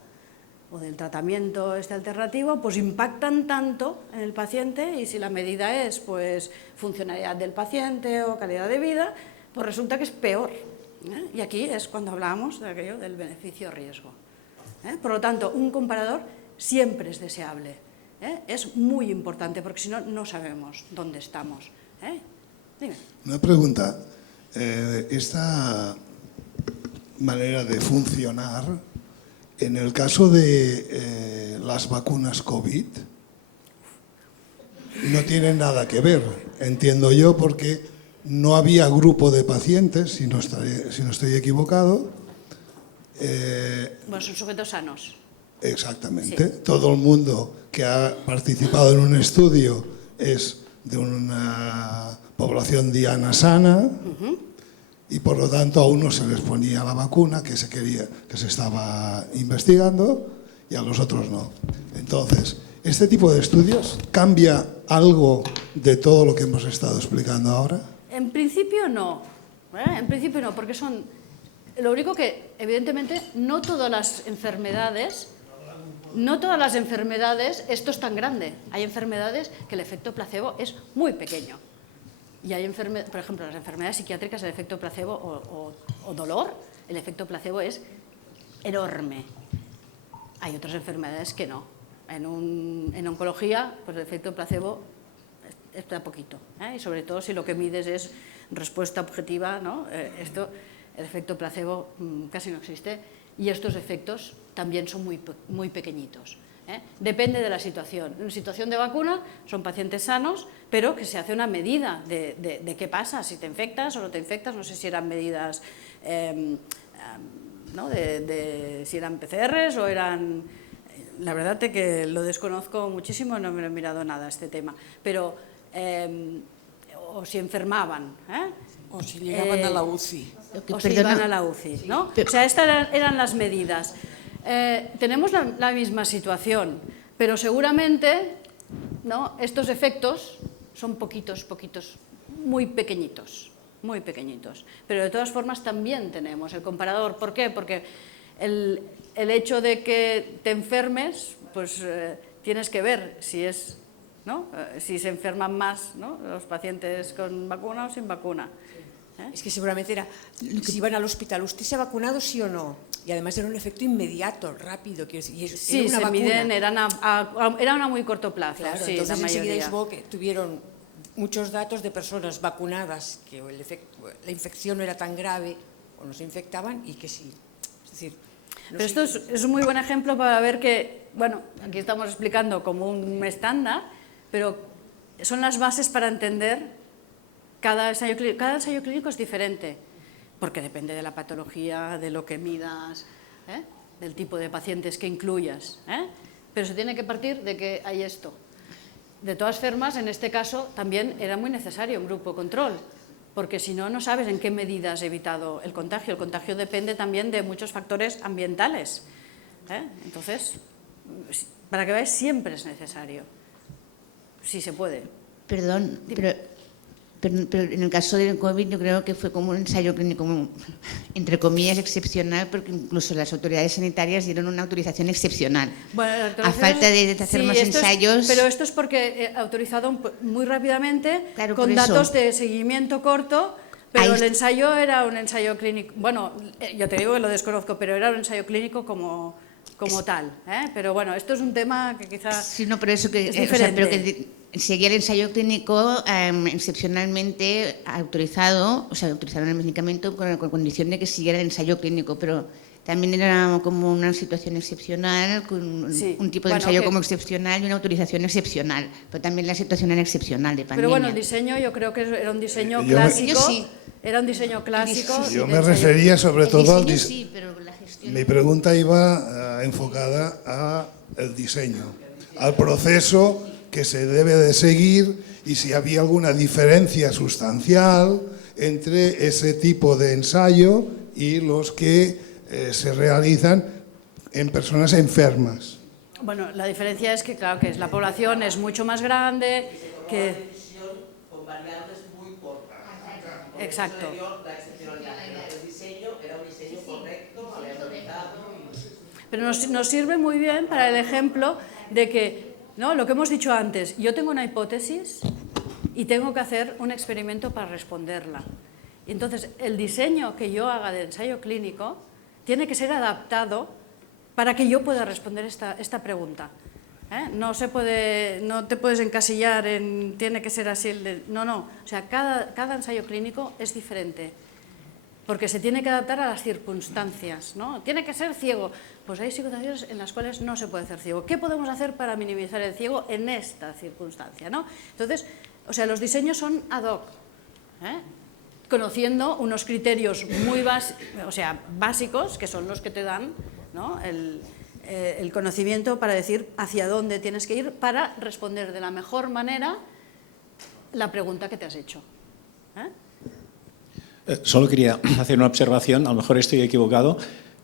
o del tratamiento este alternativo, pues impactan tanto en el paciente, y si la medida es pues funcionalidad del paciente o calidad de vida, pues resulta que es peor. Y aquí es cuando hablamos de aquello del beneficio-riesgo. Por lo tanto, un comparador siempre es deseable. Es muy importante, porque si no, no sabemos dónde estamos. Dime. Una pregunta. Esta manera de funcionar, en el caso de las vacunas COVID, no tiene nada que ver, entiendo yo, porque no había grupo de pacientes, si no estoy equivocado. Bueno, son sujetos sanos. Exactamente. Sí. Todo el mundo que ha participado en un estudio es de una población diana sana. Y por lo tanto a unos se les ponía la vacuna que se estaba investigando, y a los otros no. Entonces, ¿este tipo de estudios cambia algo de todo lo que hemos estado explicando ahora? En principio no. En principio no, porque son... Lo único que, evidentemente, no todas las enfermedades, esto es tan grande. Hay enfermedades que el efecto placebo es muy pequeño. Y hay por ejemplo, las enfermedades psiquiátricas, el efecto placebo o dolor, el efecto placebo es enorme. Hay otras enfermedades que no. En oncología, pues el efecto placebo está poquito. Y sobre todo si lo que mides es respuesta objetiva, ¿no? El efecto placebo casi no existe. Y estos efectos también son muy pequeñitos. Depende de la situación. En situación de vacuna son pacientes sanos, pero que se hace una medida de qué pasa, si te infectas o no te infectas. No sé si eran medidas, ¿no? Si eran PCRs o eran... La verdad es que lo desconozco muchísimo, no me lo he mirado nada este tema, pero o si enfermaban, o si llegaban a la UCI. O si iban a la UCI, ¿no? O sea, estas eran las medidas. Tenemos la misma situación, pero seguramente, ¿no?, estos efectos son poquitos, muy pequeñitos. Pero de todas formas también tenemos el comparador. ¿Por qué? Porque el hecho de que te enfermes, pues tienes que ver si es, ¿no?, si se enferman más, ¿no?, los pacientes con vacuna o sin vacuna. Es que seguramente era, si iban al hospital, ¿usted se ha vacunado sí o no? Y además era un efecto inmediato, rápido. Sí, se miden, eran a muy corto plazo. Claro, sí, entonces la enseguida mayoría. es que tuvieron muchos datos de personas vacunadas que la infección no era tan grave o no se infectaban y que sí. Es decir, Pero esto es un muy buen ejemplo para ver que, bueno, aquí estamos explicando como un estándar, pero son las bases para entender cada ensayo clínico es diferente, porque depende de la patología, de lo que midas, del tipo de pacientes que incluyas. Pero se tiene que partir de que hay esto. De todas formas, en este caso también era muy necesario un grupo control, porque si no, no sabes en qué medida has evitado el contagio. El contagio depende también de muchos factores ambientales. Entonces, para que veáis, siempre es necesario, si se puede. Perdón, pero en el caso del COVID yo creo que fue como un ensayo clínico, entre comillas, excepcional, porque incluso las autoridades sanitarias dieron una autorización excepcional. Bueno, a falta de hacer más ensayos... Pero esto es porque autorizado muy rápidamente, claro, con datos de seguimiento corto, pero el ensayo era un ensayo clínico... Bueno, yo te digo que lo desconozco, pero era un ensayo clínico como como tal. Pero bueno, esto es un tema que quizás Sí, no, pero eso que, es diferente. pero que seguía el ensayo clínico excepcionalmente autorizado, o sea, autorizaron el medicamento con condición de que siguiera el ensayo clínico, pero también era como una situación excepcional, con Sí, un tipo de bueno, ensayo que- como excepcional y una autorización excepcional, pero también la situación era excepcional de pandemia. Pero bueno, el diseño yo creo que era un diseño Yo me- clásico. Yo sí. Era un diseño clásico. Sí, Yo de me ensayo. refería sobre El todo al diseño diseño. sí, pero la gestión... Mi pregunta iba enfocada al diseño, al proceso que se debe de seguir y si había alguna diferencia sustancial entre ese tipo de ensayo y los que se realizan en personas enfermas. Bueno, la diferencia es que, claro, que la población es mucho más grande, que... con variables muy cortas. Exacto. La excepcionalidad. El diseño era un diseño correcto, aleatorizado. Pero nos sirve muy bien para el ejemplo de que, ¿no? Lo que hemos dicho antes, yo tengo una hipótesis y tengo que hacer un experimento para responderla. Y entonces, el diseño que yo haga de ensayo clínico tiene que ser adaptado para que yo pueda responder esta pregunta. No te puedes encasillar en tiene que ser así. No. O sea, cada ensayo clínico es diferente. Porque se tiene que adaptar a las circunstancias, ¿no? Tiene que ser ciego. Pues hay circunstancias en las cuales no se puede ser ciego. ¿Qué podemos hacer para minimizar el ciego en esta circunstancia, ¿no? Entonces, o sea, los diseños son ad hoc, conociendo unos criterios muy básicos, que son los que te dan, ¿no? el conocimiento para decir hacia dónde tienes que ir para responder de la mejor manera la pregunta que te has hecho. Solo quería hacer una observación, a lo mejor estoy equivocado,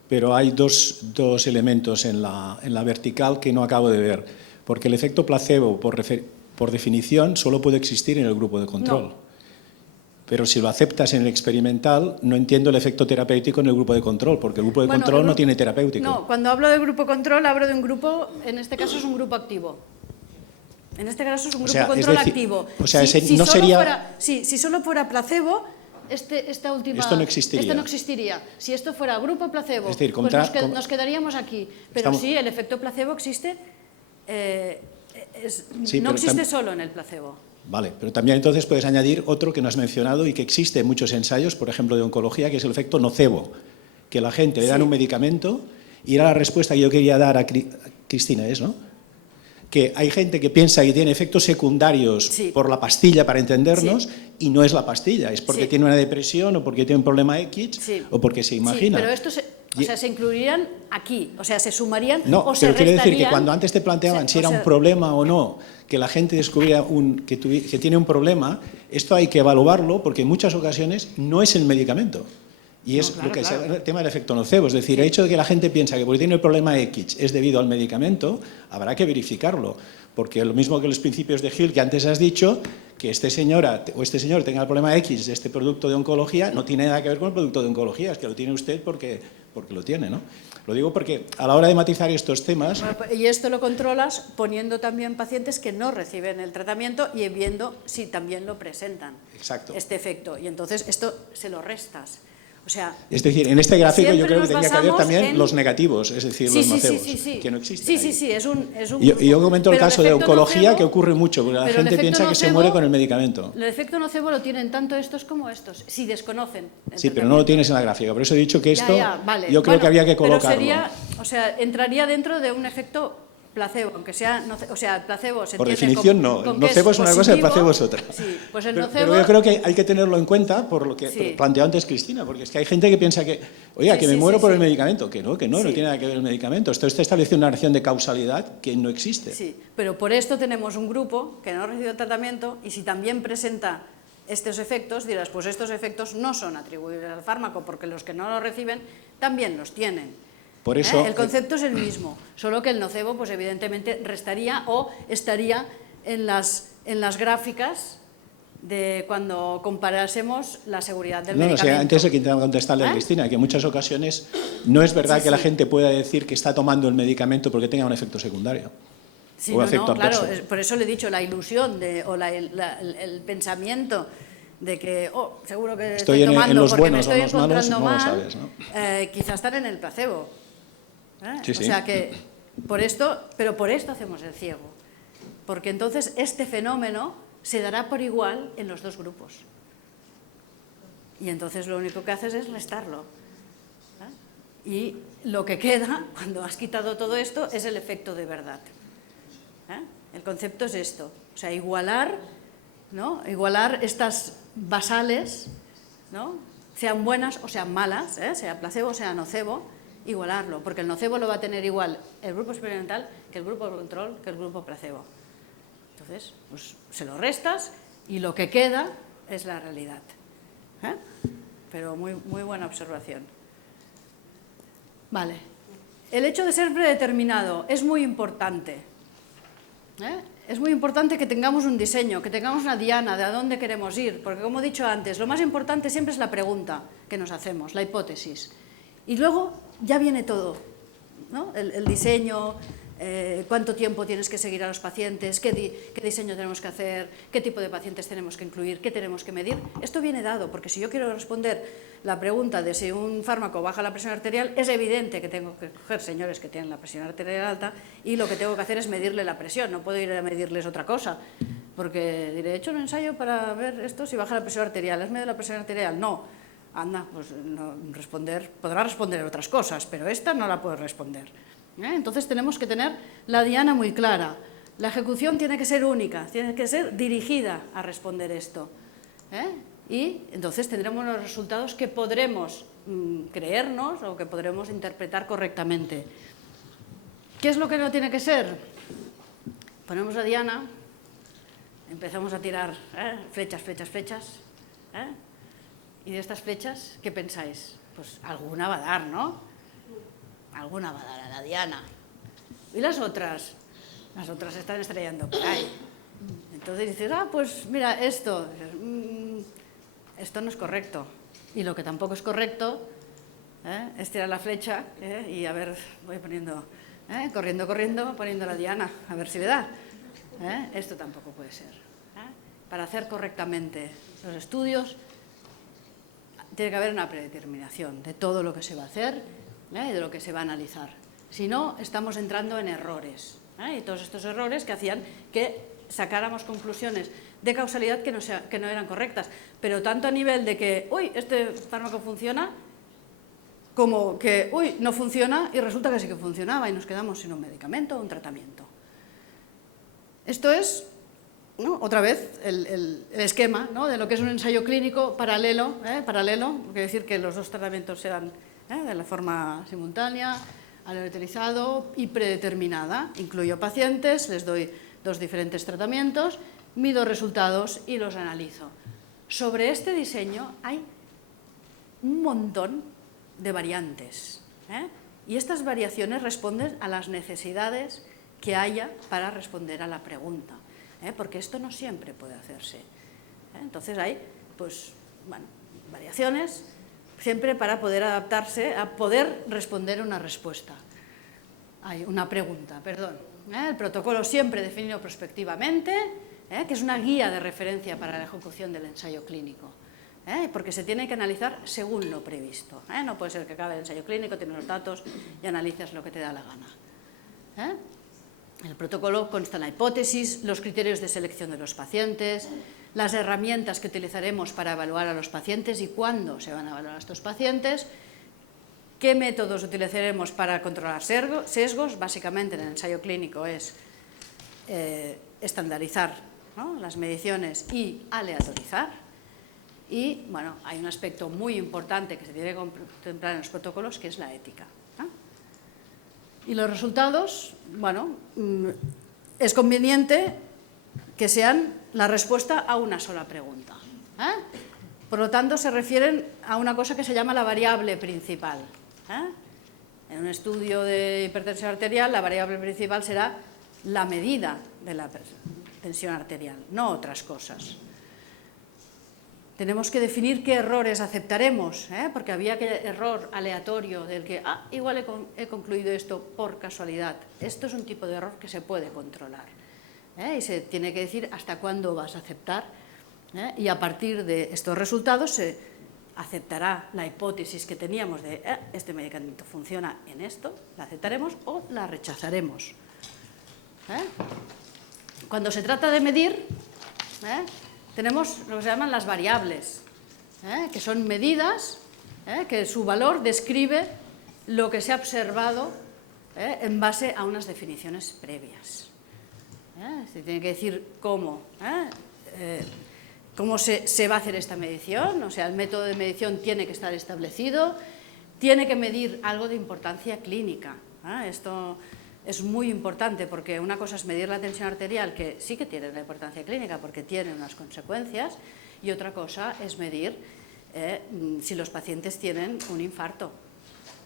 pero hay dos elementos en la vertical que no acabo de ver, porque el efecto placebo, por definición, solo puede existir en el grupo de control. No. Pero si lo aceptas en el experimental, no entiendo el efecto terapéutico en el grupo de control, porque el grupo de control no tiene terapéutico. No, cuando hablo de grupo control, hablo de un grupo, en este caso es un grupo activo. En este caso es un grupo control activo. O sea, si no solo sería... si solo fuera placebo, esta última... Esto no existiría. Esto no existiría. Si esto fuera grupo placebo, Es decir, pues nos quedaríamos aquí. Pero sí, el efecto placebo existe, no existe solo en el placebo. Vale, pero también entonces puedes añadir otro que no has mencionado y que existe en muchos ensayos, por ejemplo, de oncología, que es el efecto nocebo, que la gente le dan un medicamento y era la respuesta que yo quería dar a Cristina, ¿no? Que hay gente que piensa que tiene efectos secundarios por la pastilla, para entendernos, y no es la pastilla, es porque tiene una depresión o porque tiene un problema X o porque se imagina. Sí, pero estos se incluirían aquí, o sea, se sumarían no, o se pero quiero decir que restarían. cuando antes te planteaban si era un problema o no, que la gente descubriera que tiene un problema, esto hay que evaluarlo porque en muchas ocasiones no es el medicamento. Y es lo que es el tema del efecto nocebo. Es decir, el hecho de que la gente piensa que porque tiene el problema X es debido al medicamento, habrá que verificarlo. Porque lo mismo que los principios de Hill que antes has dicho, que este señor tenga el problema X de este producto de oncología, no tiene nada que ver con el producto de oncología, es que lo tiene usted porque lo tiene, ¿no? Lo digo porque a la hora de matizar estos temas... Y esto lo controlas poniendo también pacientes que no reciben el tratamiento y viendo si también lo presentan. Exacto. Este efecto. Y entonces esto se lo restas. O sea, es decir, en este gráfico yo creo que tendría que haber también en... los negativos, es decir, los nocebos, que no existen. Sí, es un y yo comento el caso de oncología, nocebo, que ocurre mucho, porque la gente piensa que se muere con el medicamento. El efecto nocebo lo tienen tanto estos como estos, si desconocen. Sí, pero no lo tienes en la gráfica, por eso he dicho que esto vale. yo creo que había que colocarlo. Pero sería, o sea, entraría dentro de un efecto placebo, aunque sea, o sea, el placebo se por entiende definición con el nocebo es una cosa, el placebo es otra. Sí, pues el nocebo... Pero yo creo que hay que tenerlo en cuenta por lo que planteó antes Cristina, porque es que hay gente que piensa que, oiga, que me muero por el medicamento, que no tiene nada que ver el medicamento. Esto está estableciendo una relación de causalidad que no existe. Sí, pero por esto tenemos un grupo que no recibe tratamiento y si también presenta estos efectos, dirás, pues estos efectos no son atribuibles al fármaco, porque los que no lo reciben también los tienen. Por eso, el concepto es el mismo, solo que el nocebo, pues evidentemente restaría o estaría en las gráficas de cuando comparásemos la seguridad del medicamento. No sé, antes de que intentara contestarle a Cristina, que en muchas ocasiones no es verdad que la gente pueda decir que está tomando el medicamento porque tenga un efecto secundario. Sí, o efecto adverso. Claro, por eso le he dicho la ilusión o el pensamiento de que, seguro que estoy tomando en los porque buenos me estoy o en los malos, encontrando no lo mal, sabes, ¿no? Quizás están en el placebo. Sí, sí. O sea que por esto hacemos el ciego, porque entonces este fenómeno se dará por igual en los dos grupos. Y entonces lo único que haces es restarlo. Y lo que queda, cuando has quitado todo esto, es el efecto de verdad. El concepto es esto, o sea, igualar, ¿no? Igualar estas basales, ¿no? Sean buenas o sean malas, sea placebo o sea nocebo, igualarlo, porque el nocebo lo va a tener igual el grupo experimental que el grupo control, que el grupo placebo. Entonces, pues se lo restas y lo que queda es la realidad. Pero muy buena observación. Vale. El hecho de ser predeterminado es muy importante. Es muy importante que tengamos un diseño, que tengamos una diana de a dónde queremos ir, porque como he dicho antes, lo más importante siempre es la pregunta que nos hacemos, la hipótesis. Y luego ya viene todo, ¿no? El diseño, cuánto tiempo tienes que seguir a los pacientes, qué diseño tenemos que hacer, qué tipo de pacientes tenemos que incluir, qué tenemos que medir. Esto viene dado, porque si yo quiero responder la pregunta de si un fármaco baja la presión arterial, es evidente que tengo que coger señores que tienen la presión arterial alta y lo que tengo que hacer es medirle la presión, no puedo ir a medirles otra cosa, porque diré, he hecho un ensayo para ver esto si baja la presión arterial, ¿has medido la presión arterial? No. Anda, pues no, podrá responder otras cosas, pero esta no la puedo responder. Entonces tenemos que tener la diana muy clara. La ejecución tiene que ser única, tiene que ser dirigida a responder esto. Y entonces tendremos los resultados que podremos creernos o que podremos interpretar correctamente. ¿Qué es lo que no tiene que ser? Ponemos la diana, empezamos a tirar flechas, flechas, flechas. Y de estas flechas, ¿qué pensáis? Pues alguna va a dar, ¿no? Alguna va a dar a la diana. ¿Y las otras? Las otras se están estrellando por ahí. Entonces dices, pues mira, esto no es correcto. Y lo que tampoco es correcto es tirar la flecha y a ver, voy poniendo, corriendo, corriendo, poniendo la diana, a ver si le da. Esto tampoco puede ser. Para hacer correctamente los estudios, tiene que haber una predeterminación de todo lo que se va a hacer y de lo que se va a analizar. Si no, estamos entrando en errores. Y todos estos errores que hacían que sacáramos conclusiones de causalidad que no eran correctas. Pero tanto a nivel de que, uy, este fármaco funciona, como que, uy, no funciona y resulta que sí que funcionaba y nos quedamos sin un medicamento o un tratamiento. Esto es, ¿no? Otra vez, el esquema, ¿no? De lo que es un ensayo clínico paralelo, quiere decir que los dos tratamientos se dan de la forma simultánea, aleatorizado y predeterminada. Incluyo pacientes, les doy 2 diferentes tratamientos, mido resultados y los analizo. Sobre este diseño hay un montón de variantes, y estas variaciones responden a las necesidades que haya para responder a la pregunta. Porque esto no siempre puede hacerse. Entonces hay, pues, bueno, variaciones siempre para poder adaptarse a poder responder una respuesta. Hay una pregunta, perdón. El protocolo siempre definido prospectivamente, que es una guía de referencia para la ejecución del ensayo clínico, porque se tiene que analizar según lo previsto. No puede ser que acabe el ensayo clínico, tienes los datos y analices lo que te da la gana. El protocolo consta en la hipótesis, los criterios de selección de los pacientes, las herramientas que utilizaremos para evaluar a los pacientes y cuándo se van a evaluar a estos pacientes, qué métodos utilizaremos para controlar sesgos. Básicamente en el ensayo clínico es estandarizar, ¿no?, las mediciones y aleatorizar. Y bueno, hay un aspecto muy importante que se tiene que contemplar en los protocolos, que es la ética. Y los resultados, bueno, es conveniente que sean la respuesta a una sola pregunta. Por lo tanto, se refieren a una cosa que se llama la variable principal. En un estudio de hipertensión arterial, la variable principal será la medida de la tensión arterial, no otras cosas. Tenemos que definir qué errores aceptaremos, porque había aquel error aleatorio del que, igual he concluido esto por casualidad. Esto es un tipo de error que se puede controlar. Y se tiene que decir hasta cuándo vas a aceptar. Y a partir de estos resultados se aceptará la hipótesis que teníamos de este medicamento funciona en esto, la aceptaremos o la rechazaremos. Cuando se trata de medir, tenemos lo que se llaman las variables, que son medidas que su valor describe lo que se ha observado en base a unas definiciones previas. Se tiene que decir cómo se va a hacer esta medición, o sea, el método de medición tiene que estar establecido, tiene que medir algo de importancia clínica. Esto es muy importante porque una cosa es medir la tensión arterial, que sí que tiene una importancia clínica porque tiene unas consecuencias, y otra cosa es medir si los pacientes tienen un infarto.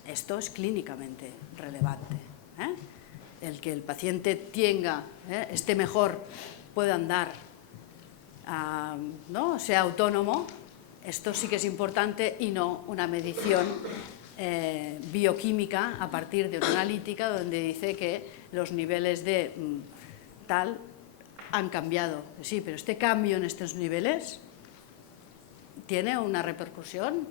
Esto es clínicamente relevante. El que el paciente esté mejor, pueda andar, ¿no? Sea autónomo, esto sí que es importante y no una medición bioquímica a partir de una analítica donde dice que los niveles de tal han cambiado. Sí, pero este cambio en estos niveles tiene una repercusión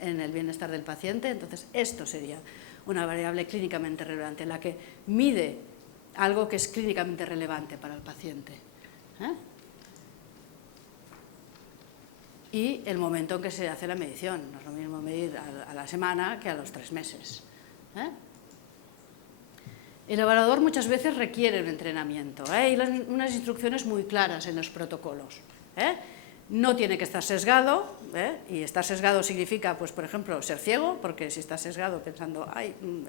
en el bienestar del paciente. Entonces, esto sería una variable clínicamente relevante, la que mide algo que es clínicamente relevante para el paciente. Y el momento en que se hace la medición. No es lo mismo medir a la semana que a los 3 meses. El evaluador muchas veces requiere un entrenamiento. Hay unas instrucciones muy claras en los protocolos. No tiene que estar sesgado, y estar sesgado significa, pues, por ejemplo, ser ciego, porque si está sesgado pensando,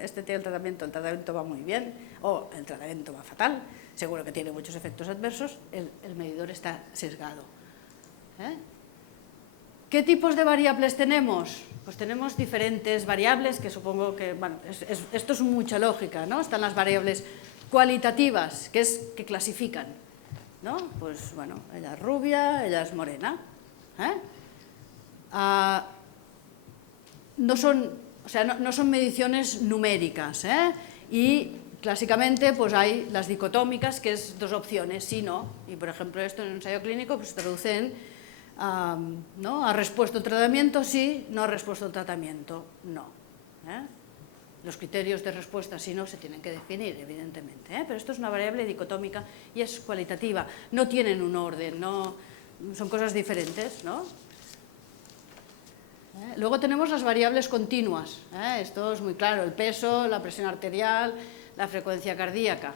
este tiene el tratamiento va muy bien, o el tratamiento va fatal, seguro que tiene muchos efectos adversos, el medidor está sesgado. ¿Qué tipos de variables tenemos? Pues tenemos diferentes variables que supongo que, bueno, esto es mucha lógica, ¿no? Están las variables cualitativas, que clasifican, ¿no? Pues bueno, ella es rubia, ella es morena. No son mediciones numéricas, y clásicamente pues hay las dicotómicas, que es 2 opciones, sí, no. Y por ejemplo esto en un ensayo clínico pues, se traduce en ¿no? ¿Ha respuesto el tratamiento? Sí. ¿No ha respuesto el tratamiento? No. Los criterios de respuesta, si no, se tienen que definir, evidentemente. Pero esto es una variable dicotómica y es cualitativa. No tienen un orden, son cosas diferentes, ¿no? Luego tenemos las variables continuas. Esto es muy claro, el peso, la presión arterial, la frecuencia cardíaca,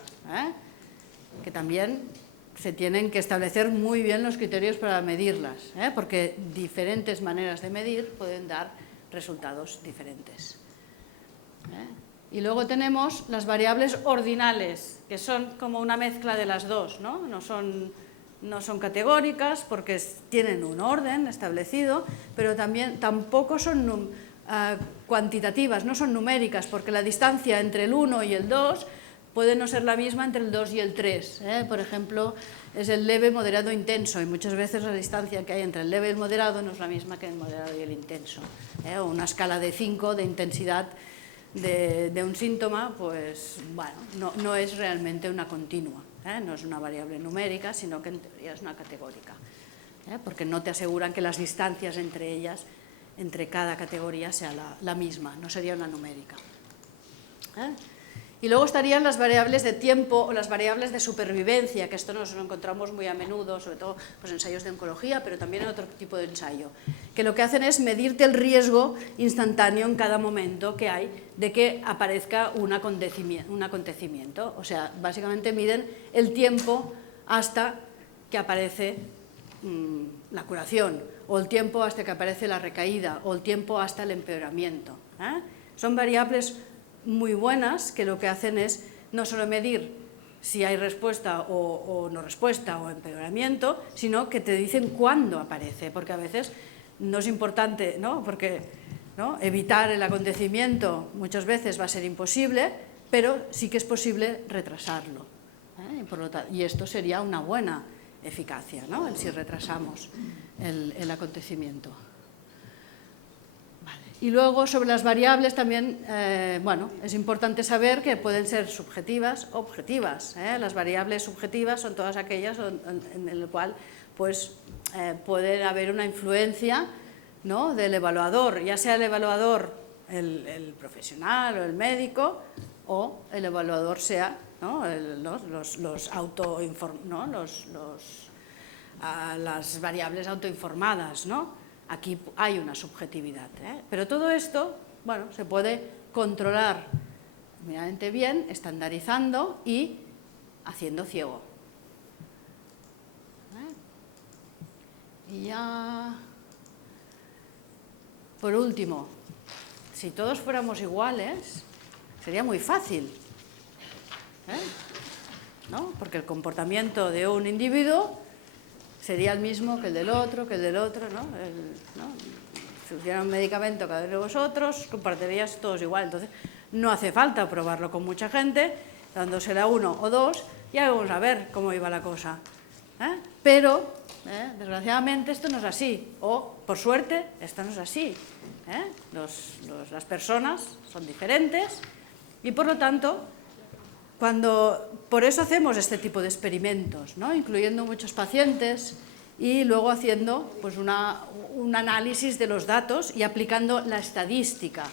que también se tienen que establecer muy bien los criterios para medirlas, porque diferentes maneras de medir pueden dar resultados diferentes. Y luego tenemos las variables ordinales, que son como una mezcla de las dos, ¿no? No son categóricas porque tienen un orden establecido, pero tampoco son cuantitativas, no son numéricas, porque la distancia entre el 1 y el 2 puede no ser la misma entre el 2 y el 3. Por ejemplo, es el leve, moderado, intenso, y muchas veces la distancia que hay entre el leve y el moderado no es la misma que el moderado y el intenso. O una escala de 5 de intensidad de un síntoma, pues bueno, no es realmente una continua, no es una variable numérica, sino que en teoría es una categórica, porque no te aseguran que las distancias entre ellas, entre cada categoría, sea la misma, no sería una numérica. Y luego estarían las variables de tiempo o las variables de supervivencia, que esto nos lo encontramos muy a menudo, sobre todo en ensayos de oncología, pero también en otro tipo de ensayo, que lo que hacen es medirte el riesgo instantáneo en cada momento que hay de que aparezca un acontecimiento. O sea, básicamente miden el tiempo hasta que aparece la curación, o el tiempo hasta que aparece la recaída, o el tiempo hasta el empeoramiento. Son variables muy buenas que lo que hacen es no solo medir si hay respuesta o no respuesta o empeoramiento, sino que te dicen cuándo aparece, porque a veces no es importante, ¿no? Porque evitar el acontecimiento muchas veces va a ser imposible, pero sí que es posible retrasarlo. Y esto sería una buena eficacia, ¿no? Si retrasamos el acontecimiento. Y luego, sobre las variables también, es importante saber que pueden ser subjetivas o objetivas. Las variables subjetivas son todas aquellas en las cuales puede haber una influencia ¿no?, del evaluador, ya sea el evaluador el profesional o el médico, o el evaluador sea, ¿no?, las variables autoinformadas, ¿no? Aquí hay una subjetividad, ¿eh? Pero todo esto, bueno, se puede controlar medianamente bien, estandarizando y haciendo ciego. Y ya, por último, si todos fuéramos iguales, sería muy fácil, ¿no? Porque el comportamiento de un individuo sería el mismo que el del otro, ¿no? Si hubiera un medicamento cada uno de vosotros, compartiríais todos igual. Entonces, no hace falta probarlo con mucha gente, dándosela uno o dos, ya vamos a ver cómo iba la cosa. Pero, desgraciadamente, esto no es así. O, por suerte, esto no es así. Las personas son diferentes y, por lo tanto, por eso hacemos este tipo de experimentos, ¿no?, incluyendo muchos pacientes y luego haciendo pues, un análisis de los datos y aplicando la estadística.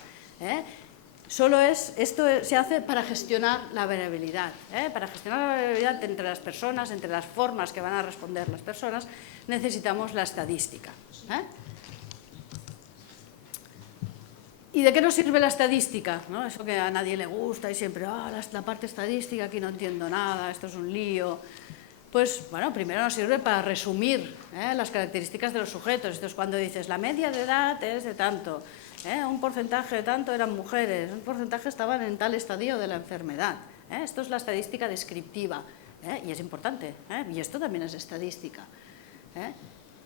Esto se hace para gestionar la variabilidad. Para gestionar la variabilidad entre las personas, entre las formas que van a responder las personas, necesitamos la estadística. ¿Y de qué nos sirve la estadística? ¿No? Eso que a nadie le gusta y siempre, la parte estadística, aquí no entiendo nada, esto es un lío. Pues, bueno, primero nos sirve para resumir las características de los sujetos. Esto es cuando dices, la media de edad es de tanto, un porcentaje de tanto eran mujeres, un porcentaje estaban en tal estadio de la enfermedad. Esto es la estadística descriptiva, y es importante, y esto también es estadística.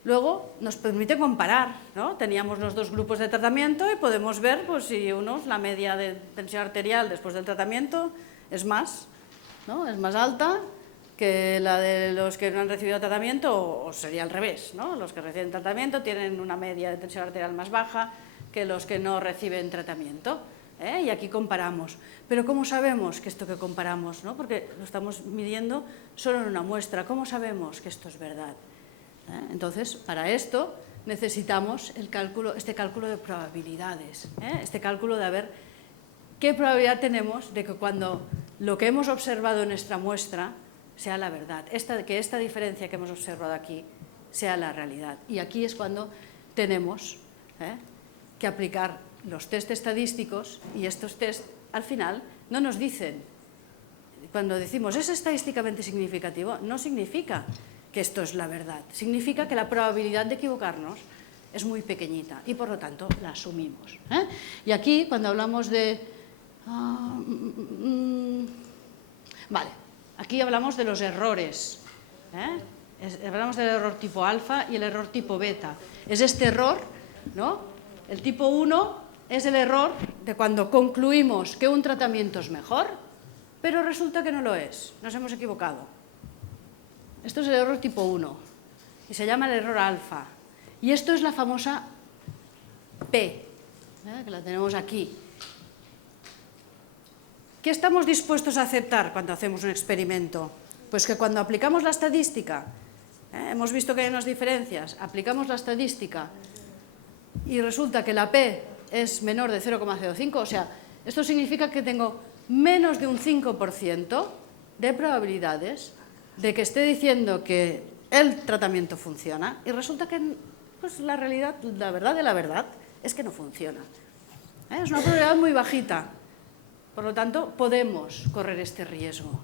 Luego nos permite comparar, ¿no? Teníamos los dos grupos de tratamiento y podemos ver pues, si la media de tensión arterial después del tratamiento es más, ¿no?, es más alta que la de los que no han recibido tratamiento, o sería al revés, ¿no? Los que reciben tratamiento tienen una media de tensión arterial más baja que los que no reciben tratamiento. Y aquí comparamos. Pero ¿cómo sabemos que esto que comparamos, ¿no? Porque lo estamos midiendo solo en una muestra. ¿Cómo sabemos que esto es verdad? Entonces, para esto necesitamos este cálculo de probabilidades, este cálculo de ver qué probabilidad tenemos de que cuando lo que hemos observado en nuestra muestra sea la verdad, que esta diferencia que hemos observado aquí sea la realidad. Y aquí es cuando tenemos que aplicar los test estadísticos, y estos test al final no nos dicen, cuando decimos es estadísticamente significativo, no significa que esto es la verdad. Significa que la probabilidad de equivocarnos es muy pequeñita y, por lo tanto, la asumimos. Y aquí, cuando hablamos de... Vale, aquí hablamos de los errores. Hablamos del error tipo alfa y el error tipo beta. Es este error, ¿no? El tipo 1 es el error de cuando concluimos que un tratamiento es mejor, pero resulta que no lo es. Nos hemos equivocado. Esto es el error tipo 1 y se llama el error alfa. Y esto es la famosa P, que la tenemos aquí. ¿Qué estamos dispuestos a aceptar cuando hacemos un experimento? Pues que cuando aplicamos la estadística, hemos visto que hay unas diferencias, aplicamos la estadística y resulta que la P es menor de 0,05, o sea, esto significa que tengo menos de un 5% de probabilidades de que esté diciendo que el tratamiento funciona y resulta que pues, la realidad, la verdad de la verdad, es que no funciona. Es una probabilidad muy bajita. Por lo tanto, podemos correr este riesgo.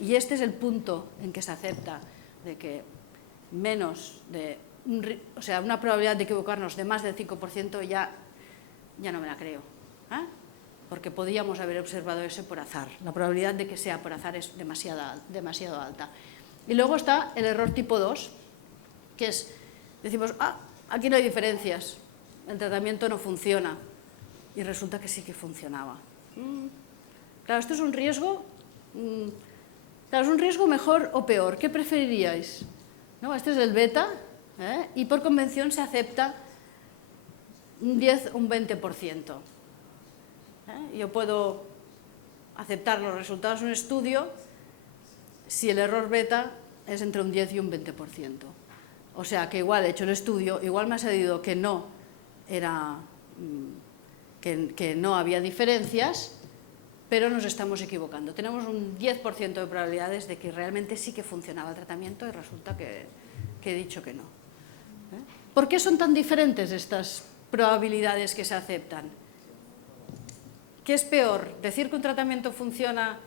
Y este es el punto en que se acepta de que menos de, o sea, una probabilidad de equivocarnos de más del 5% ya no me la creo. Porque podíamos haber observado ese por azar. La probabilidad de que sea por azar es demasiado alta. Y luego está el error tipo 2, que es, decimos, aquí no hay diferencias, el tratamiento no funciona, y resulta que sí que funcionaba. Claro, esto es un riesgo, claro, es un riesgo mejor o peor. ¿Qué preferiríais? ¿No? Este es el beta, y por convención se acepta un 10 o un 20%. Yo puedo aceptar los resultados de un estudio si el error beta es entre un 10 y un 20%. O sea que igual he hecho el estudio, igual me ha salido que no era que no había diferencias, pero nos estamos equivocando. Tenemos un 10% de probabilidades de que realmente sí que funcionaba el tratamiento y resulta que he dicho que no. ¿Por qué son tan diferentes estas probabilidades que se aceptan? ¿Qué es peor? ¿Decir que un tratamiento funciona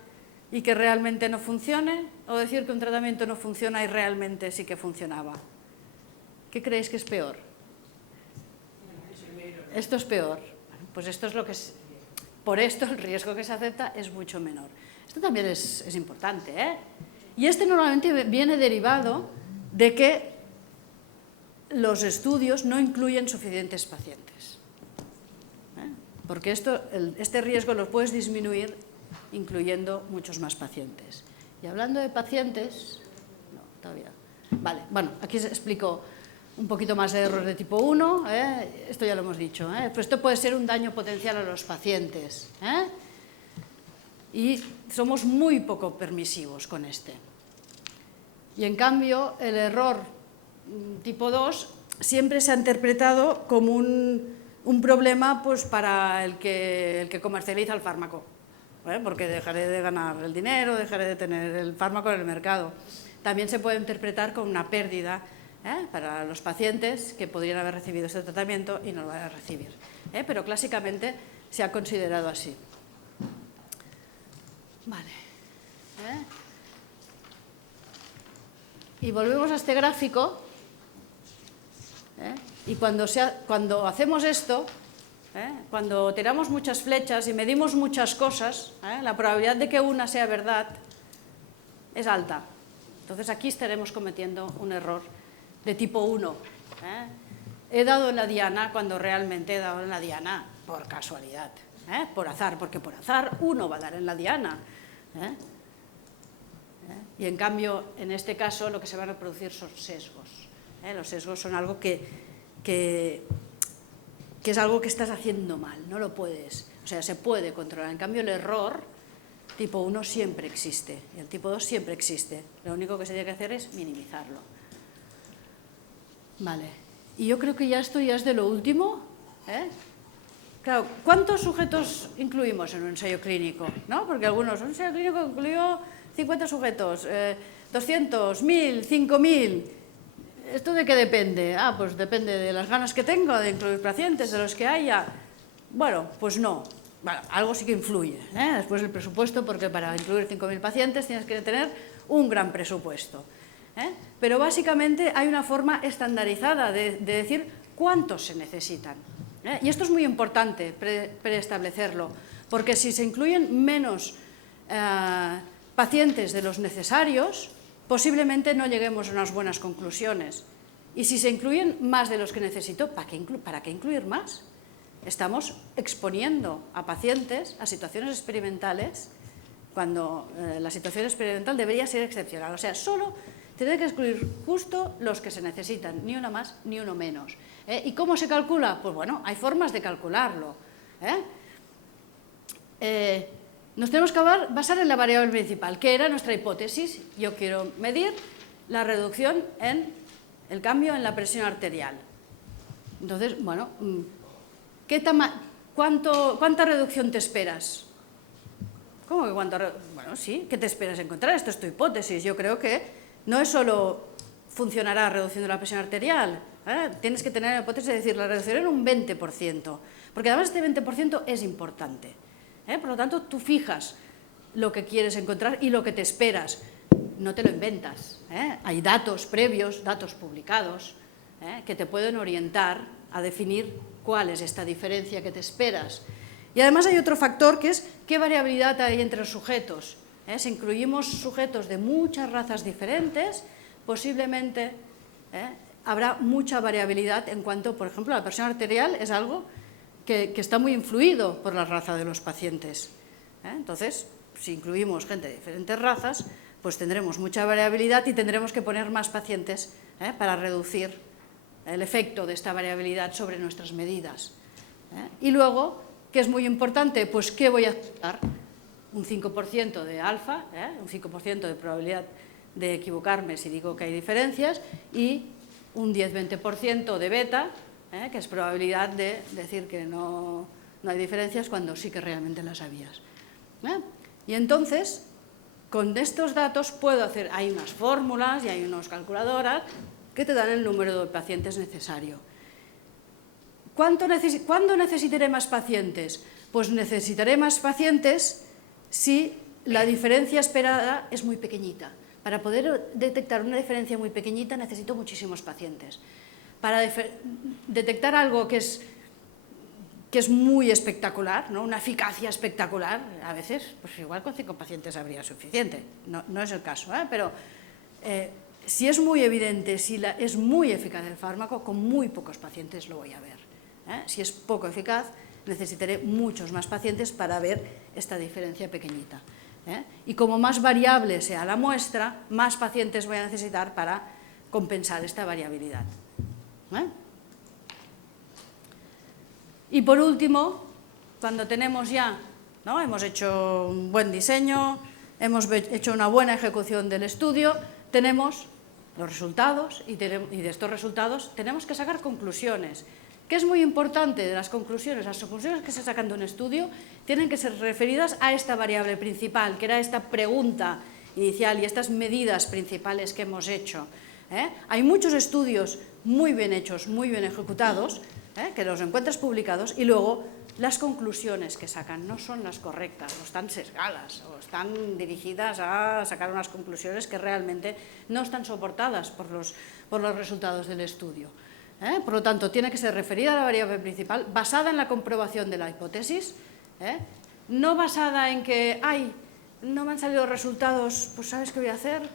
y que realmente no funcione? ¿O decir que un tratamiento no funciona y realmente sí que funcionaba? ¿Qué creéis que es peor? Esto es peor. Pues esto es lo que es. Por esto el riesgo que se acepta es mucho menor. Esto también es importante, ¿eh? Y este normalmente viene derivado de que los estudios no incluyen suficientes pacientes. Porque este riesgo lo puedes disminuir incluyendo muchos más pacientes. Y hablando de pacientes, no, todavía. Vale, bueno, aquí os explico un poquito más de error de tipo 1, esto ya lo hemos dicho, pero esto puede ser un daño potencial a los pacientes, y somos muy poco permisivos con este. Y en cambio, el error tipo 2 siempre se ha interpretado como un problema pues, para el que comercializa el fármaco, porque dejaré de ganar el dinero, dejaré de tener el fármaco en el mercado. También se puede interpretar como una pérdida para los pacientes que podrían haber recibido este tratamiento y no lo van a recibir. Pero clásicamente se ha considerado así. Vale. Y volvemos a este gráfico. Y cuando hacemos esto, cuando tiramos muchas flechas y medimos muchas cosas, la probabilidad de que una sea verdad es alta. Entonces aquí estaremos cometiendo un error de tipo 1. He dado en la diana cuando realmente he dado en la diana por casualidad, por azar, porque por azar uno va a dar en la diana. Y en cambio, en este caso, lo que se van a producir son sesgos. Los sesgos son algo que es algo que estás haciendo mal, no lo puedes, o sea, se puede controlar. En cambio, el error tipo 1 siempre existe, y el tipo 2 siempre existe. Lo único que se tiene que hacer es minimizarlo. Vale, y yo creo que esto ya es de lo último. Claro, ¿cuántos sujetos incluimos en un ensayo clínico? ¿No? Porque un ensayo clínico incluyó 50 sujetos, 200, 1000, 5000. ¿Esto de qué depende? Pues depende de las ganas que tengo de incluir pacientes, de los que haya. Bueno, pues no. Bueno, algo sí que influye. Después el presupuesto, porque para incluir 5000 pacientes tienes que tener un gran presupuesto. Pero básicamente hay una forma estandarizada de decir cuántos se necesitan. Y esto es muy importante preestablecerlo, porque si se incluyen menos pacientes de los necesarios, posiblemente no lleguemos a unas buenas conclusiones. Y si se incluyen más de los que necesito, ¿para qué incluir más? Estamos exponiendo a pacientes a situaciones experimentales cuando la situación experimental debería ser excepcional. O sea, solo tener que excluir justo los que se necesitan, ni uno más ni uno menos. ¿Y cómo se calcula? Pues bueno, hay formas de calcularlo. Nos tenemos que basar en la variable principal, que era nuestra hipótesis. Yo quiero medir la reducción en el cambio en la presión arterial. Entonces, bueno, ¿cuánta reducción te esperas? ¿Cómo que cuánto? Bueno, sí, ¿qué te esperas encontrar? Esto es tu hipótesis. Yo creo que no es solo funcionará reduciendo la presión arterial. Tienes que tener la hipótesis de decir, la reduciré en un 20%, porque además este 20% es importante. Por lo tanto, tú fijas lo que quieres encontrar y lo que te esperas. No te lo inventas. Hay datos previos, datos publicados, que te pueden orientar a definir cuál es esta diferencia que te esperas. Y además hay otro factor que es qué variabilidad hay entre los sujetos. Si incluimos sujetos de muchas razas diferentes, posiblemente habrá mucha variabilidad en cuanto, por ejemplo, la presión arterial es algo que está muy influido por la raza de los pacientes. Entonces, si incluimos gente de diferentes razas, pues tendremos mucha variabilidad y tendremos que poner más pacientes para reducir el efecto de esta variabilidad sobre nuestras medidas. Y luego, ¿qué es muy importante? Pues ¿qué voy a hacer? Un 5% de alfa, un 5% de probabilidad de equivocarme si digo que hay diferencias, y un 10-20% de beta, que es probabilidad de decir que no hay diferencias cuando sí que realmente las habías. Y entonces, con estos datos puedo hacer, hay unas fórmulas y hay unas calculadoras que te dan el número de pacientes necesario. ¿Cuándo necesitaré más pacientes? Pues necesitaré más pacientes si la diferencia esperada es muy pequeñita. Para poder detectar una diferencia muy pequeñita necesito muchísimos pacientes. Para detectar algo que es muy espectacular, ¿no? Una eficacia espectacular, a veces, pues igual con 5 pacientes habría suficiente. No es el caso, pero si es muy evidente, si es muy eficaz el fármaco, con muy pocos pacientes lo voy a ver. Si es poco eficaz, necesitaré muchos más pacientes para ver esta diferencia pequeñita. Y como más variable sea la muestra, más pacientes voy a necesitar para compensar esta variabilidad. Y por último, cuando tenemos ya, ¿no? Hemos hecho un buen diseño, hemos hecho una buena ejecución del estudio, tenemos los resultados y de estos resultados tenemos que sacar conclusiones. ¿Qué es muy importante de las conclusiones? Las conclusiones que se sacan de un estudio tienen que ser referidas a esta variable principal, que era esta pregunta inicial y estas medidas principales que hemos hecho. Hay muchos estudios muy bien hechos, muy bien ejecutados, que los encuentras publicados, y luego las conclusiones que sacan no son las correctas, o están sesgadas, o están dirigidas a sacar unas conclusiones que realmente no están soportadas por los resultados del estudio. Por lo tanto, tiene que ser referida a la variable principal, basada en la comprobación de la hipótesis, no basada en que, no me han salido resultados, pues ¿sabes qué voy a hacer?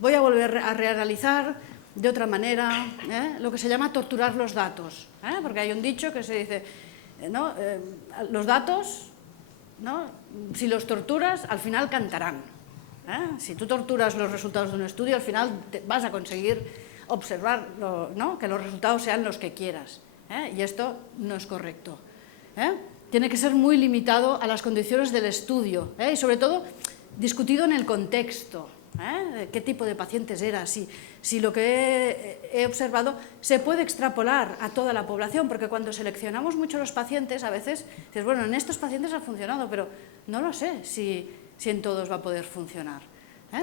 Voy a volver a reanalizar de otra manera, lo que se llama torturar los datos, porque hay un dicho que se dice, los datos, si los torturas, al final cantarán. Si tú torturas los resultados de un estudio, al final vas a conseguir observar, que los resultados sean los que quieras, y esto no es correcto. Tiene que ser muy limitado a las condiciones del estudio, y sobre todo discutido en el contexto. ¿Qué tipo de pacientes era? Si lo que he observado se puede extrapolar a toda la población, porque cuando seleccionamos mucho los pacientes, a veces dices, bueno, en estos pacientes ha funcionado, pero no lo sé si en todos va a poder funcionar.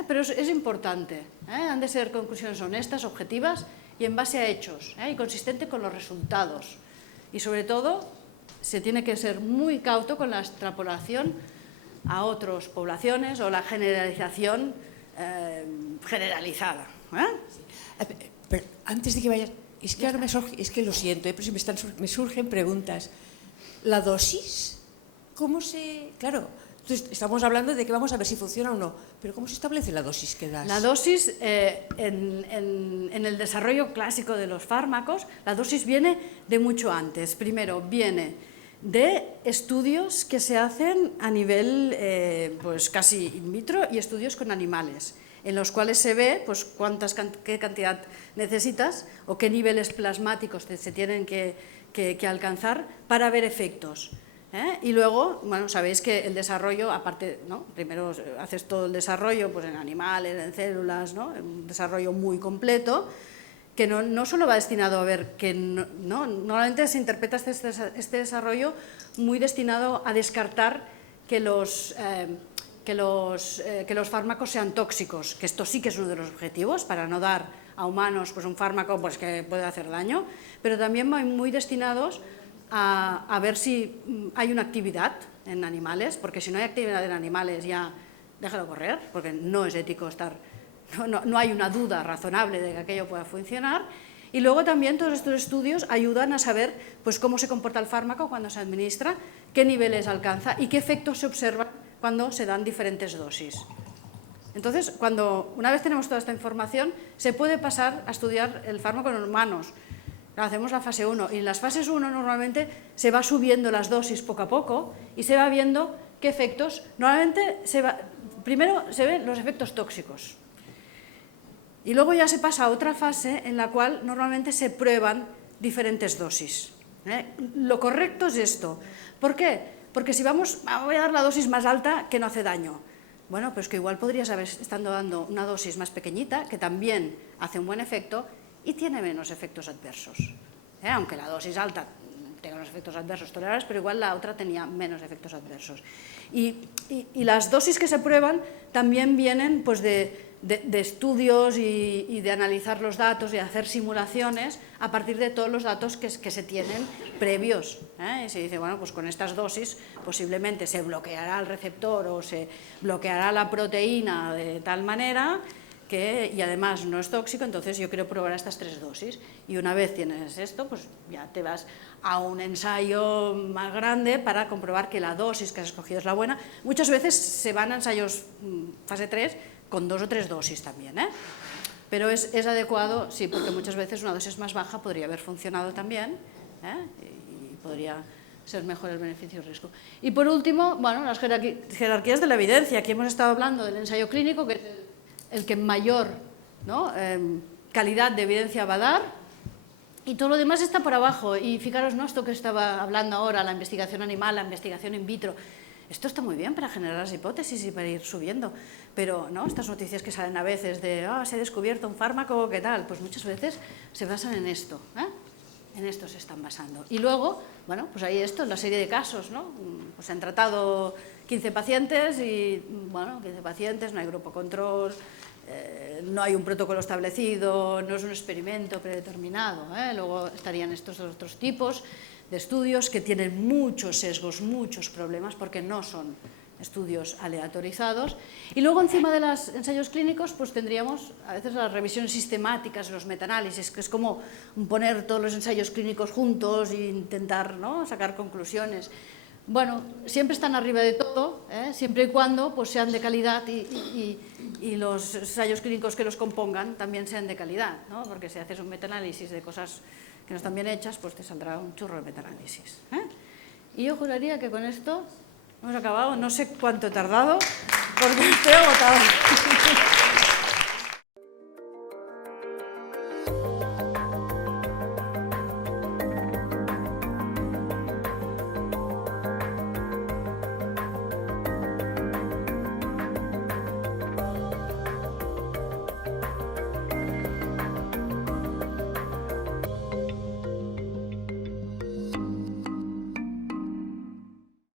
Pero es importante, han de ser conclusiones honestas, objetivas y en base a hechos, y consistente con los resultados. Y sobre todo, se tiene que ser muy cauto con la extrapolación a otras poblaciones o la generalización generalizada. Pero antes de que vayas, es que ahora es que lo siento, pero me surgen preguntas. ¿La dosis? ¿Cómo se...? Claro, entonces estamos hablando de que vamos a ver si funciona o no, pero ¿cómo se establece la dosis que das? La dosis, en el desarrollo clásico de los fármacos, la dosis viene de mucho antes. Primero, viene de estudios que se hacen a nivel pues casi in vitro y estudios con animales, en los cuales se ve pues, qué cantidad necesitas o qué niveles plasmáticos se tienen que alcanzar para ver efectos. Y luego, bueno, sabéis que el desarrollo, aparte, primero haces todo el desarrollo pues, en animales, en células, un desarrollo muy completo, que no solo va destinado a ver que normalmente se interpreta este desarrollo muy destinado a descartar que los fármacos sean tóxicos, que esto sí que es uno de los objetivos, para no dar a humanos pues, un fármaco pues, que puede hacer daño, pero también muy destinados a ver si hay una actividad en animales, porque si no hay actividad en animales ya déjalo correr, porque no es ético no hay una duda razonable de que aquello pueda funcionar. Y luego también todos estos estudios ayudan a saber pues, cómo se comporta el fármaco cuando se administra, qué niveles alcanza y qué efectos se observan cuando se dan diferentes dosis. Entonces, una vez tenemos toda esta información, se puede pasar a estudiar el fármaco en humanos. Hacemos la fase 1 y en las fases 1 normalmente se va subiendo las dosis poco a poco y se va viendo qué efectos. Normalmente primero se ven los efectos tóxicos y luego ya se pasa a otra fase en la cual normalmente se prueban diferentes dosis. Lo correcto es esto. ¿Por qué? Porque si voy a dar la dosis más alta que no hace daño. Bueno, pues que igual podrías haber estado dando una dosis más pequeñita que también hace un buen efecto y tiene menos efectos adversos. aunque la dosis alta tenga unos efectos adversos tolerables, pero igual la otra tenía menos efectos adversos. Y las dosis que se prueban también vienen pues, de estudios y de analizar los datos y hacer simulaciones a partir de todos los datos que se tienen previos. Y se dice, bueno, pues con estas dosis posiblemente se bloqueará el receptor o se bloqueará la proteína de tal manera que, y además no es tóxico, entonces yo quiero probar estas 3 dosis. Y una vez tienes esto, pues ya te vas a un ensayo más grande para comprobar que la dosis que has escogido es la buena. Muchas veces se van a ensayos fase 3 con 2 o 3 dosis también, pero es adecuado, sí, porque muchas veces una dosis más baja podría haber funcionado también, y podría ser mejor el beneficio-riesgo. Y por último, bueno, las jerarquías de la evidencia. Aquí hemos estado hablando del ensayo clínico, que es el que mayor, ¿no?, calidad de evidencia va a dar, y todo lo demás está por abajo. Y fijaros, ¿no?, esto que estaba hablando ahora, la investigación animal, la investigación in vitro, esto está muy bien para generar las hipótesis y para ir subiendo, pero ¿no?, estas noticias que salen a veces de se ha descubierto un fármaco, ¿qué tal? Pues muchas veces se basan en esto, en esto se están basando. Y luego, bueno, pues ahí esto, la serie de casos, ¿no? Pues han tratado 15 pacientes y, bueno, 15 pacientes, no hay grupo control, no hay un protocolo establecido, no es un experimento predeterminado. Luego estarían estos otros tipos de estudios que tienen muchos sesgos, muchos problemas, porque no son estudios aleatorizados. Y luego, encima de los ensayos clínicos, pues tendríamos a veces las revisiones sistemáticas, los metaanálisis, que es como poner todos los ensayos clínicos juntos e intentar, ¿no?, sacar conclusiones. Bueno, siempre están arriba de todo, siempre y cuando pues, sean de calidad y los ensayos clínicos que los compongan también sean de calidad, ¿no? Porque si haces un metaanálisis de cosas que no están bien hechas, pues te saldrá un churro de metaanálisis. Y yo juraría que con esto hemos acabado. No sé cuánto he tardado, porque estoy agotado.